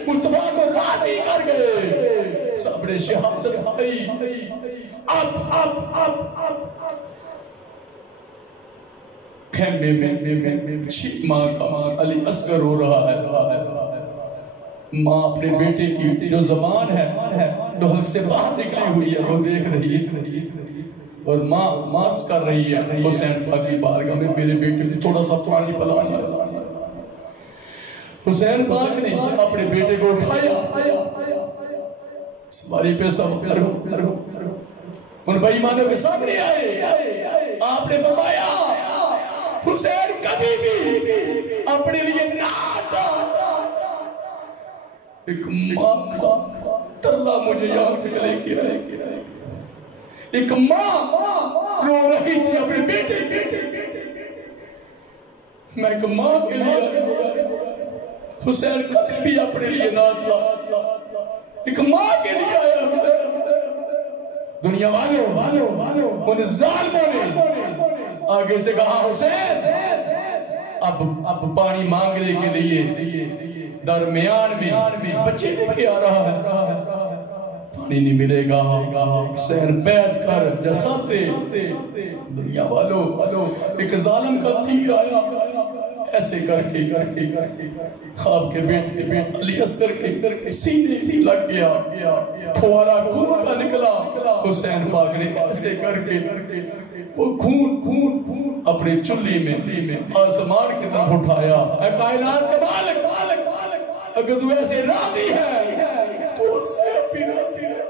مصطفیٰ کو راضی کر گئے. سب نے شہادت پائی. اب خیمے میں ماں کا علی اصغر ہو رہا ہے. ماں اپنے بیٹے کی جو زبان ہے جو حلق سے باہر نکلی ہوئی ہے وہ دیکھ رہی ہے اور ماں مارچ کر رہی ہے حسین پاک کی بارگاہ میں میرے بیٹے نے تھوڑا سا پانی پلا لیا. حسین پاک نے اپنے بیٹے کو اٹھایا سواری پہ سب ان بھائی مانوں کے سامنے آئے. آپ نے فرمایا حسین کبھی بھی اپنے لیے نہ آتا. ایک ماں کا ترلا مجھے یاد نکلے کیا ہے. ایک ماں رو رہی تھی اپنے بیٹے میں ایک ماں کے لیے حسین کبھی بھی اپنے لیے نہ تھا. ایک ماں کے لیے آیا حسین. دنیا والوں ان ظالموں نے آگے سے کہا حسین اب پانی مانگنے کے لیے درمیان میں بچے لے کے آ رہا ہے. پانی نہیں ملے گا. حسین بیعت کر جیسا دے. دنیا والوں ایک ظالم کا تیر آیا ایسے کر کے آپ کے بیٹے علی اصغر کے سینے سے لگ گیا. پھوارا خون کا نکلا. حسین پاک نے ایسے کر کے وہ خون اپنے چلی میں آسمان کی طرف اٹھایا. اے کائنات کا مالک اگر تو ایسے راضی ہے تو حسین بھی راضی ہے.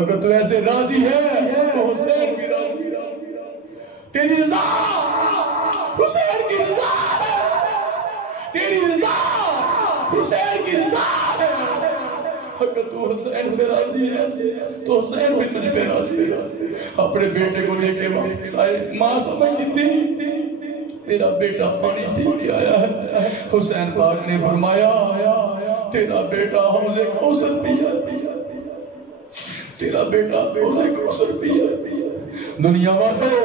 اگر تو ایسے راضی ہے تو حسین بھی راضی ہے. تیری رضا حسین کی رضا ہے. تیری رضا حسین کی رضا ہے. اگر تو حسین پہ راضی ہے تو حسین بھی تجھ پہ راضی ہے. اپنے بیٹے کو لے کے واپس آئے. ماں سمجھتی تھی میرا بیٹا پانی پی کے آیا ہے. حسین پاک نے فرمایا تیرا بیٹا حوض کوثر پیا. تیرا بیٹا حوض کوثر پیا. دنیا والوں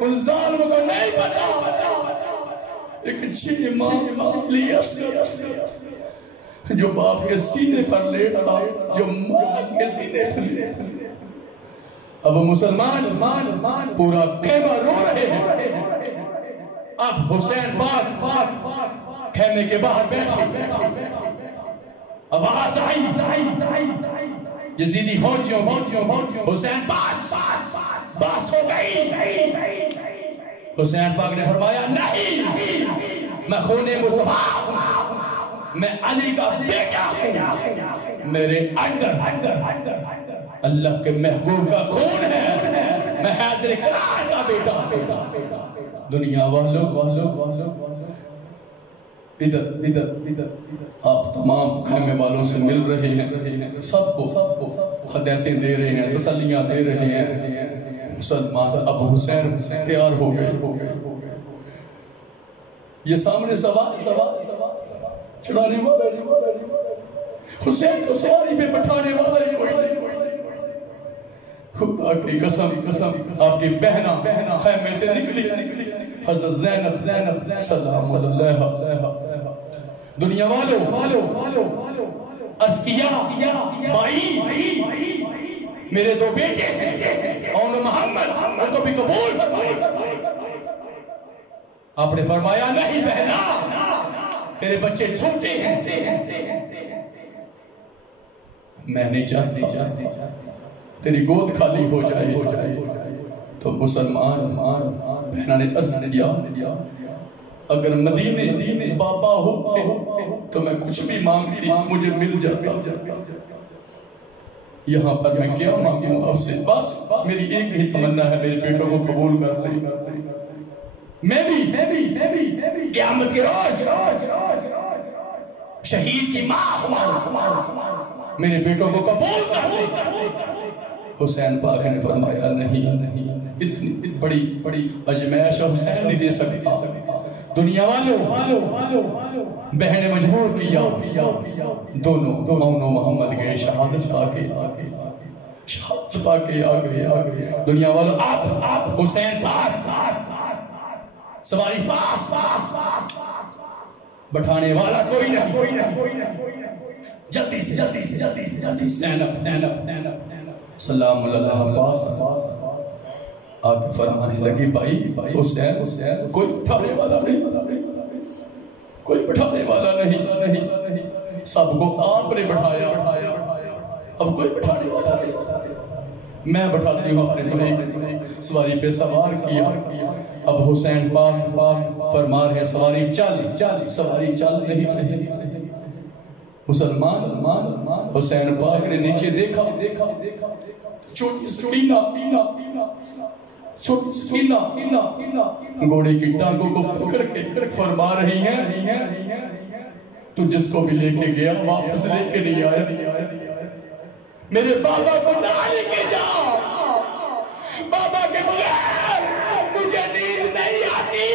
ان ظالموں کو نہیں پتا ایک چھ ماں کا علی اصغر جو باپ کے سینے پر لیٹا جو ماں کے سینے پر لیٹا. اب مسلمان پورا خیمہ رو رہے ہیں. اب حسین پاک خیمے کے باہر بیٹھے. آواز آئی یزیدی فوجیوں حسین باس ہو گئی. حسین پاک نے فرمایا نہیں میں خون مصطفیٰ میں علی کا بیٹا ہوں. میرے اندر اللہ کے محبوب کا خون ہے. میں حیدر کرار کا بیٹا. دنیا والوں ادھر آپ تمام خیمے والوں سے مل رہے ہیں. سب کو ہدایتیں دے رہے ہیں تسلیاں دے رہے ہیں. مسلمان ابو حسین تیار ہو گئے. یہ سامنے سوال چڑھانے والا ہی کوئی نہیں، حسین کو سواری پہ بٹھانے والا ہی کوئی نہیں۔ خدا کی قسم آپ کی بہنہ خیمے سے نکلی، حضرت زینب سلام علیہ، دنیا والوں عرض کیا بھائی میرے دو بیٹے ہیں اون و محمد، ان کو بھی قبول فرمائے۔ آپ نے فرمایا نہیں بہنا، تیرے بچے چھوٹے ہیں، میں نہیں چاہتی تیری گود خالی ہو جائے۔ تو مسلمان بہنہ نے عرض کیا اگر مدینے بابا ہوتے تو میں کچھ بھی مانگتی مجھے مل جاتا، یہاں پر میں کیا مانگوں آپ سے؟ بس میری ایک ہی تمنا ہے، میرے بیٹوں کو قبول کر لیں، میں بھی قیامت کے روز شہید کی ماں میرے بیٹوں کو قبول کر لیں۔ حسین پاک نے فرمایا نہیں، اتنی بڑی اجمائش حسین نہیں دے سکتا۔ دنیا والوں بہن مجبور کیا، دونوں اون و محمد گئے شہادت پاکے آ گئے۔ دنیا والوں آپ حسین پاک سواری پاس بٹھانے والا کوئی نہیں، جلدی سے زینب سلام علیہ پاس آگے فرمانے لگی بھائی حسین کوئی بٹھانے والا نہیں، سب کو آپ نے بٹھایا، اب کوئی بٹھانے والا نہیں، میں بٹھاتی ہوں اپنے بھائی سواری پہ سوار کیا۔ اب حسین پاک فرما رہے سواری چل نہیں، مسلمان حسین پاک نے نیچے دیکھا، چھوٹی سکینہ گھوڑے کی ٹانگوں کو پکڑ کے فرما رہی ہیں تو جس کو بھی لے کے گیا واپس لے کے نہیں آیا، میرے بابا کو نہ لے کے جاؤ، بابا کے بغیر مجھے نیند نہیں آتی،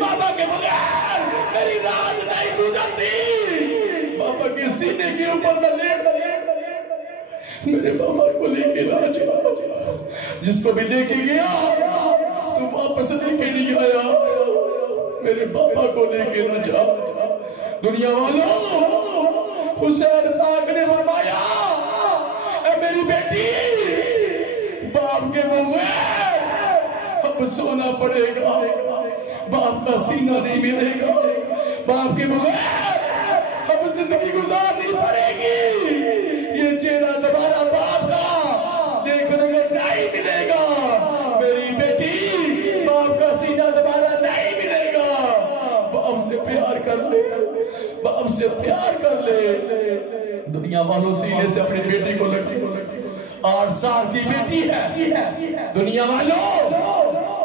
بابا کے بغیر میری رات نہیں گزرتی، بابا کے سینے کے اوپر میں لیٹ میرے بابا کو لے کے نہ جا، جس کو بھی لے کے گیا تو واپس لے کے نہیں آیا، میرے بابا کو لے کے نہ جا۔ دنیا والوں حسین پاک نے فرمایا اے میری بیٹی باپ کے بغیر اب سونا پڑے گا، باپ کا سینہ نہیں ملے گا، باپ کے بغیر اب زندگی گزارنی پڑے گی، یہ چہرہ دوبارہ باپ کا دیکھنے کو نہیں ملے گا، میری بیٹی باپ کا سینہ دوبارہ نہیں ملے گا، باپ سے پیار کر لے، باپ سے پیار کر لے۔ دنیا والوں سینے سے اپنی بیٹی کو لگی، 8 سال کی بیٹی ہے، دنیا والوں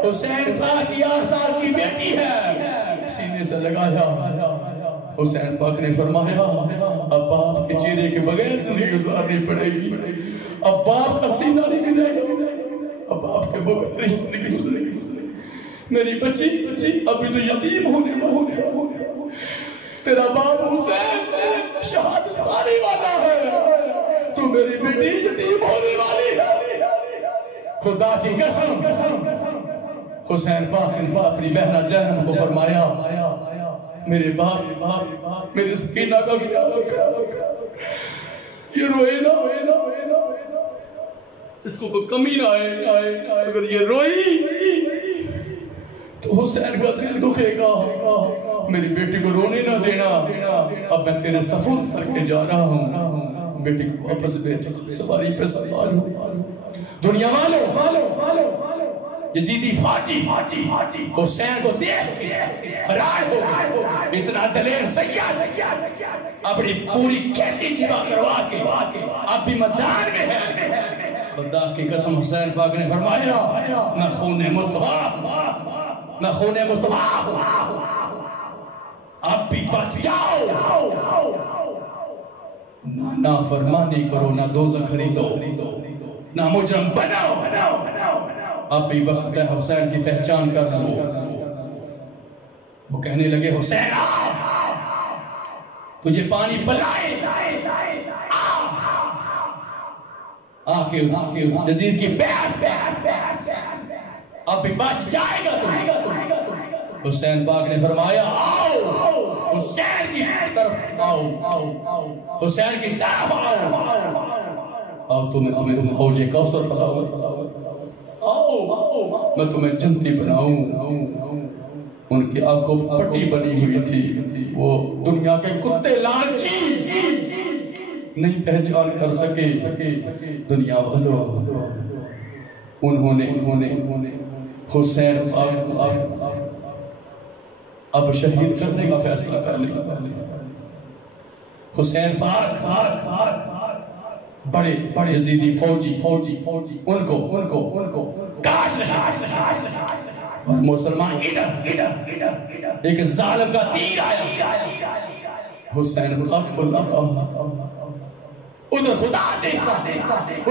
حسین پاک کی 8 سال کی بیٹی ہے، سینے سے لگایا۔ حسین پاک نے فرمایا اب باپ کے چہرے کے بغیر زندگی گزارنی پڑے گی، اب باپ کا سینہ نہیں ملے گا، اب باپ کے بغیر زندگی گزرے گی، میری بچی ابھی تو یتیم ہونے والا، تیرا باپ حسین شہادت پانے والا ہے، تو میری بیٹی یتیم ہونے والی ہے۔ خدا کی قسم حسین پاک نے اپنی بہنہ زینب کو فرمایا میرے باپ میرے سکینہ کا خیال رکھا، یہ روئے نا، اس کو کوئی کمی نہ آئے، اگر یہ روئی تو حسین کا دل دکھے گا، میری بیٹی کو رونے نہ دینا، اب میں تیرے سفر کر کے جا رہا ہوں، بیٹی کو واپس بیٹی سواری پہ سوار ہوں۔ دنیا والوں یزیدی فاٹی حسین کو دیکھ کے حیران ہو گئے، اتنا دلیر سیاد اپنی پوری کھیتی جمع کروا کے اب بھی میدان میں ہے۔ خدا کی قسم حسین پاک نے فرمایا نہ خون مصطفیٰ اب بھی بچ جاؤ، نہ فرمانی کرو، نہ دوزخ خریدو، نہ مجرم بناؤ، اب بھی وقت ہے حسین کی پہچان کر لو۔ وہ کہنے لگے حسین تجھے پانی پلائے آکے یزید کی بیعت اب بھی بچ جائے گا تم. حسین پاک نے فرمایا آؤ حسین کی طرف آؤ حسین کی طرف آؤ تمہیں حوض کوثر پلاؤں آؤ میں تمہیں جنتی بناؤں. ان کی آنکھوں پٹی بنی ہوئی تھی وہ دنیا کے کتے لالچی نہیں پہچان کر سکے. دنیا والوں انہوں نے حسین پاک اب شہید کرنے کا فیصلہ کر لیا. حسین پاک بڑے یزیدی فوجی ان کو کاٹ رہے اور مسلمان ادھر ایک ظالم کا تیر آیا. حسین پاک کو لگا ادھر خدا دیکھتا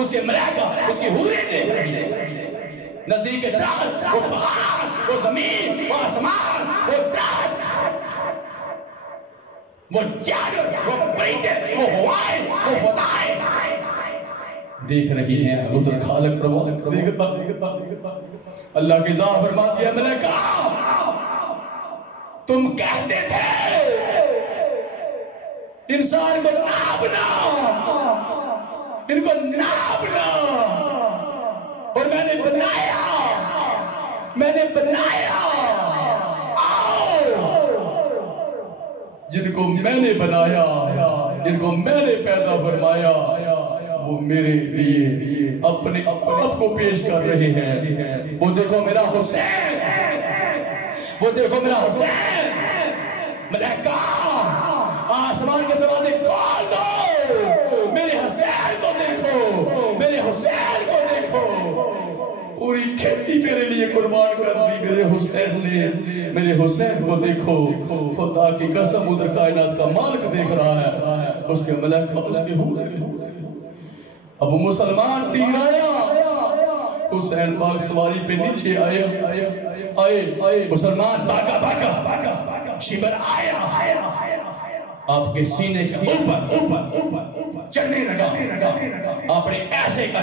اس کے ملائکہ اس کی حوریں دیکھ رہی نزدیک درخت وہ پہاڑ وہ زمین وہ آسمان وہ درخت وہ جانور وہ پرندے وہ ہوائیں وہ فضائیں دیکھ رہی ہیں. ادھر خالق روا اللہ کی ذات فرماتی ہے میں نے کہا تم کہتے تھے انسان کو ناپنا ان کو ناپنا اور میں نے بنایا آؤ جن کو میں نے بنایا جن کو میں نے پیدا فرمایا وہ میرے لیے اپنے آپ کو پیش کر رہے ہیں. وہ دیکھو میرا حسین وہ دیکھو میرا حسین. میں نے کہا آسمان کے دروازے کھول دو میرے حسین کو دیکھو میرے حسین کو دیکھو. پوری کھیتی میرے لیے قربان کر دی میرے حسین نے. میرے حسین کو دیکھو. خدا کی قسم ادھر کائنات کا مالک دیکھ رہا ہے اس کے ملائکہ اس کے حوریں. ابو مسلمان تیر آیا حسین پاک سواری پہ نیچے آئے مسلمان بھاگا شبر آیا آپ کے سینے کے اوپر چڑھنے لگا. آپ نے ایسے کر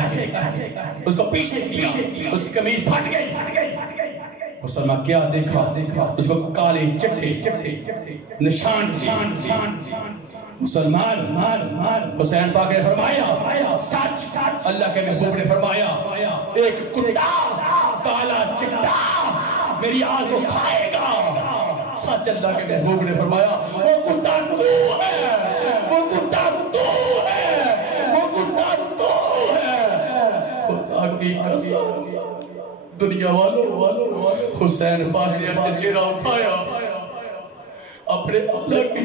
اس کو پیچھے کیا اس کی قمیض پھٹ گئی. مسلمان کیا دیکھا اس کو کالے چٹے نشان مسلمان حسین پاک نے فرمایا سچ اللہ کے محبوب نے فرمایا ایک کتا کالا چٹا میری آنکھ کو کھائے گا. سچ اللہ کے محبوب نے فرمایا وہ کتا تو ہے وہ کتا تو ہے وہ کتا تو ہے. خدا کی قسم دنیا والوں حسین پاک نے سے چہرہ اٹھایا اپنے اللہ کی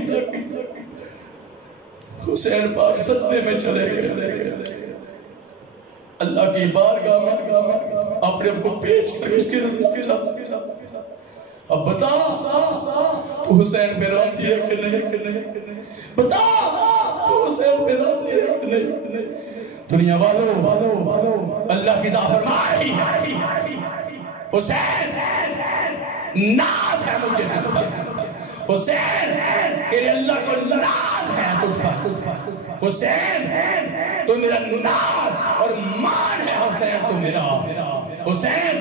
حسین پاک سجدے میں چلے گئے. اللہ کی بارگاہ میں اپنے آپ کو پیش کر اس کی رضا کے اب بتا تو حسین پہ راضی ہے کہ نہیں. بتا تو حسین پہ راضی ہے کہ نہیں. دنیا والوں اللہ کی ذات فرمائی حسین ناز ہے مجھے تجھ پر. حسین تیرے اللہ کو ناز ہے تجھ پر. حسین تو میرا ناز اور مان ہے. حسین تو میرا حسین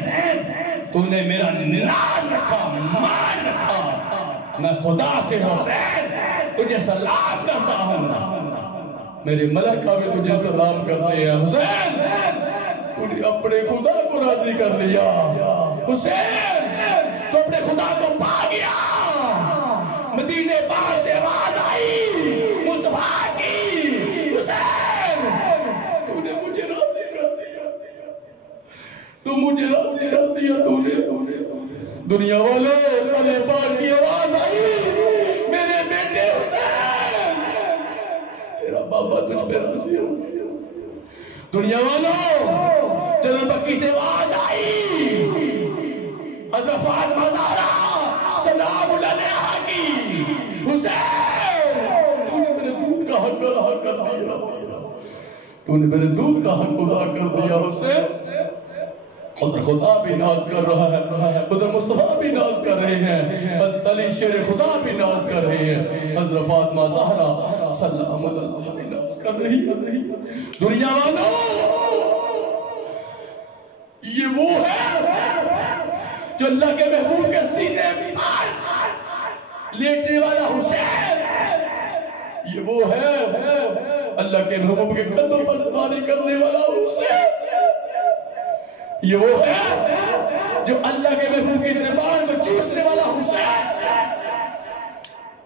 تو نے میرا ناز رکھا مان رکھا. میں خدا کے حسین تجھے سلام کرتا ہوں. میرے ملائکہ بھی تجھے سلام کرتے ہیں. حسین تو نے اپنے خدا کو راضی کر لیا. حسین تو اپنے خدا کو پا گیا. مدینے پاک سے آواز آئی مصطفیٰ کی حسین تو نے مجھے راضی کر دیا. تو مجھے راضی کر دیا تو نے. دنیا والے اللہ پاک کی آواز آئی میرے بیٹے حسین تیرا بابا تجھ پہ راضی ہو گیا. دنیا والوں جناب بکی سے آواز آئی حضرت فاطمہ زہرا سلام علیہا کی حسین تو نے میرے دودھ کا حق ادا کر دیا. تو نے میرے دودھ کا حق ادا کر دیا. حسین ادھر خدا بھی ناز کر رہا ہے، ادھر مصطفیٰ بھی ناز کر رہے ہیں، حضرت علی شیر خدا بھی ناز کر رہے ہیں، حضرت فاطمہ زہرا سلام اللہ بھی ناز کر رہی ہے۔ دنیا والوں، یہ وہ ہے جو اللہ کے محبوب کے سینے پر لیٹنے والا حسین، یہ وہ ہے اللہ کے محبوب کے کندھوں پر سواری کرنے والا حسین، یہ وہ ہے جو اللہ کے محبوب کی زبان کو چوسنے والا حسین،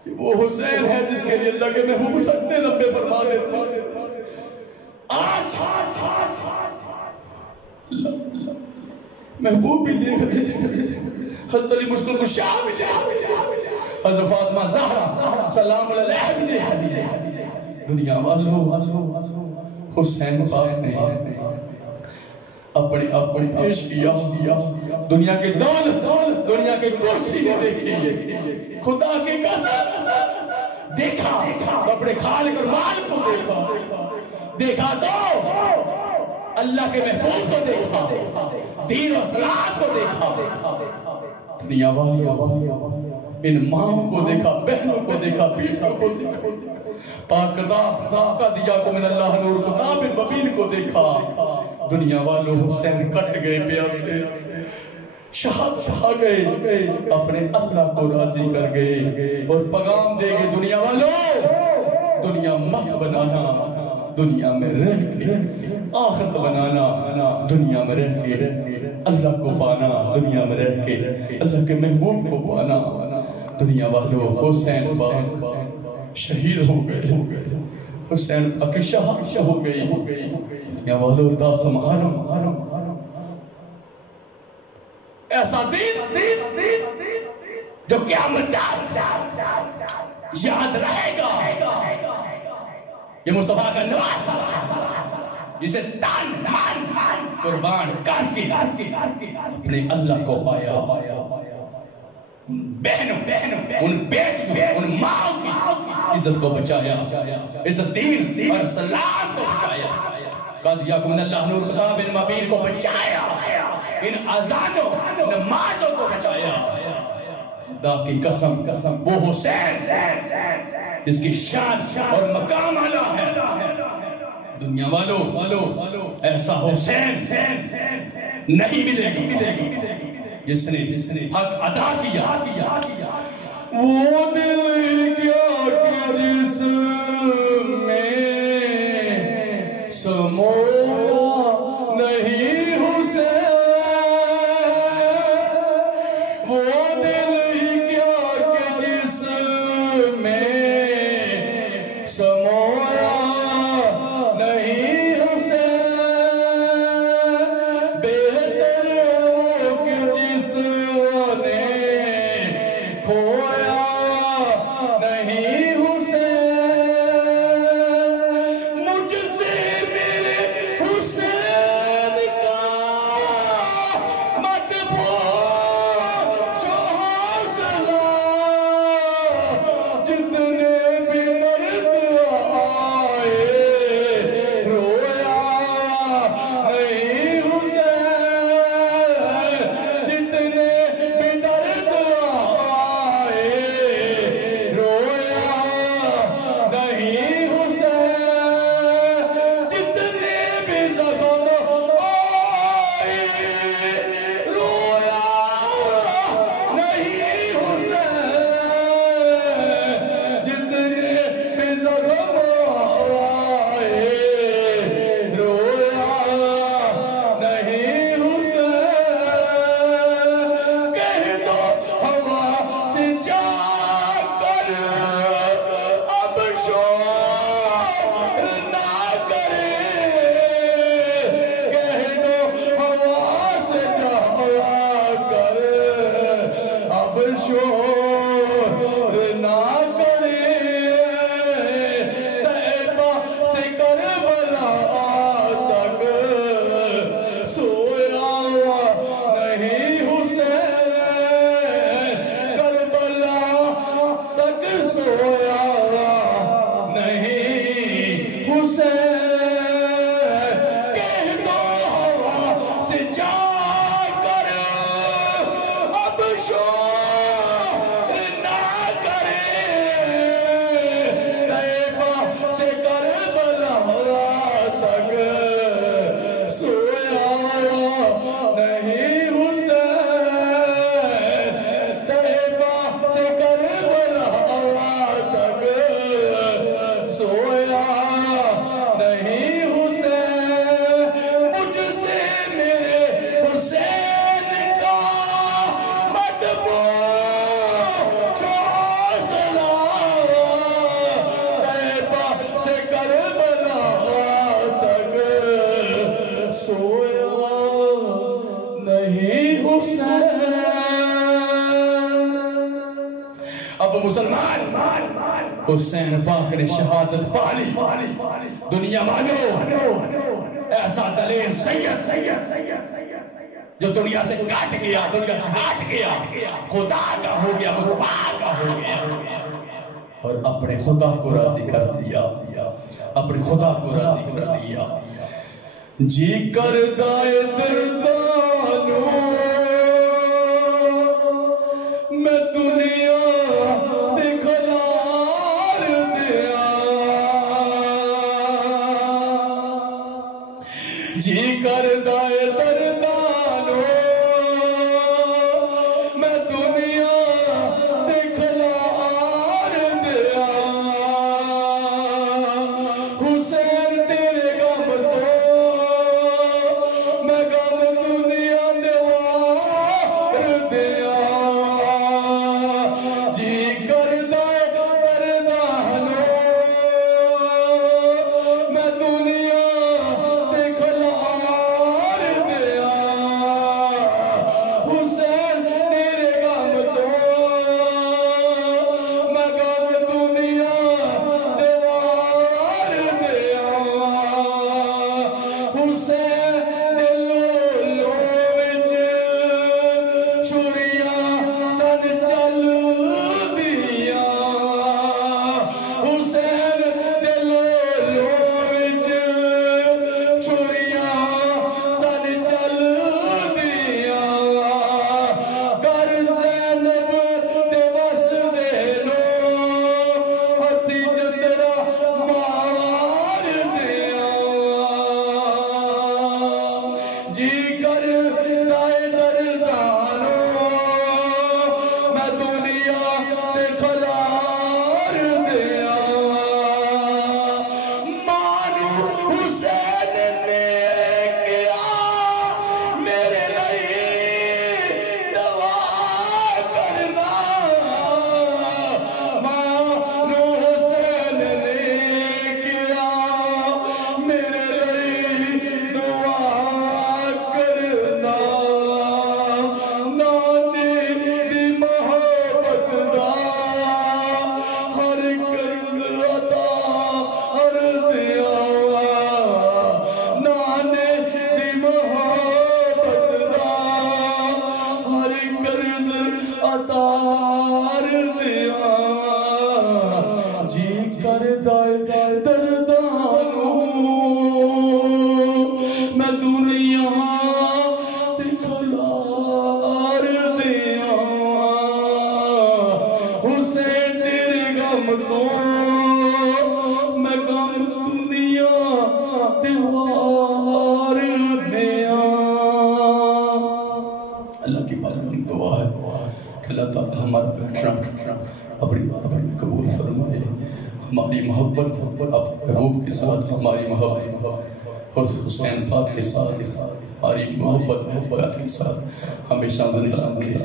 یہ وہ حسین ہے جس کے لیے اللہ کے محبوب سجدے لمبے فرما دیتے ہیں۔ آج اللہ محبوب بھی دیکھ رہے ہیں، حضرت علی مشکل کو شاہ بھی دیکھ رہے ہیں، حضرت فاطمہ زہرا سلام علیہ بھی دیکھ رہے ہیں۔ دنیا والوں، حسین پاک نے اپنی پیش کیا، دنیا کی دولت، دنیا کی کرسی نے دیکھی، خدا کی قسم دیکھا، اپنے خالق اور مالک کو دیکھا تو اللہ کے محبوب کو دیکھا، دین و اسلام کو دیکھا۔ دنیا والوں، ان ماں کو دیکھا، بہنوں کو دیکھا، بیٹوں کو دیکھا، پاک کتاب قد جاءکم من اللہ نور کتاب مبین کو دیکھا۔ دنیا والوں، حسین کٹ گئے پیاسے، شہادت کھا گئے، اپنے اللہ کو راضی کر گئے اور پیغام دے گئے، دنیا والوں، دنیا مت بنانا، دنیا میں رہ کے آخرت بنانا، دنیا میں رہ کے اللہ کو پانا، دنیا میں رہ کے اللہ کے محبوب کو پانا۔ دنیا والوں، حسین پاک شہید ہو گئے، حسین پاک شہادت ہو گئی۔ دنیا والوں، داسم حرم، ایسا دین جو قیامت تک یاد رہے گا، یہ مصطفیٰ کا نواسا جسے تن من قربان کر کے اپنے اللہ کو پایا، ان بہنوں، ان بیٹیوں، ان ماں کی عزت کو بچایا، عزت دین اور اسلام کو بچایا، قد جاءکم من اللہ نور کتاب مبین کو بچایا، ان اذانوں، نمازوں کو بچایا۔ خدا کی قسم، وہ حسین جس کی شان اور مقام اعلیٰ ہے۔ دنیا والوں، ایسا حسین نہیں ملے گا جس نے حق ادا کیا۔ وہ دل کیا کہ جس میں سمویا نہیں حسین، وہ دل کیا کہ جس میں سمویا نہیں حسین، بہتر ہو کہ جس نے کھویا نہیں حسین، مجھ سے میرے حسین کا حسین پاک نے شہادت پالی دنیا مانو ایسا دلیر سید جو دنیا سے کٹ گیا دنیا سے ہٹ گیا خدا کا ہو گیا مصطفیٰ کا ہو گیا اور اپنے خدا کو راضی کر دیا اپنے خدا کو راضی کر دیا جی کردائے دردانو میں دنیا جی کردائے دردانو میں دنیا دکھلار دیا حسین تیرے غم تو میں غم دنیا دیوار دیا جی کردائے دردانو میں دنیا اللہ کی بارگاہ میں دعا ہے کہ اللہ تعالی ہمارا بیٹھنا اپنی بارگاہ میں قبول فرمائے. ہماری محبت اپنے محبوب کے ساتھ ہماری محبت اور حسین پاک کے ساتھ ہماری محبت کے ساتھ ہمیشہ زندہ رکھے.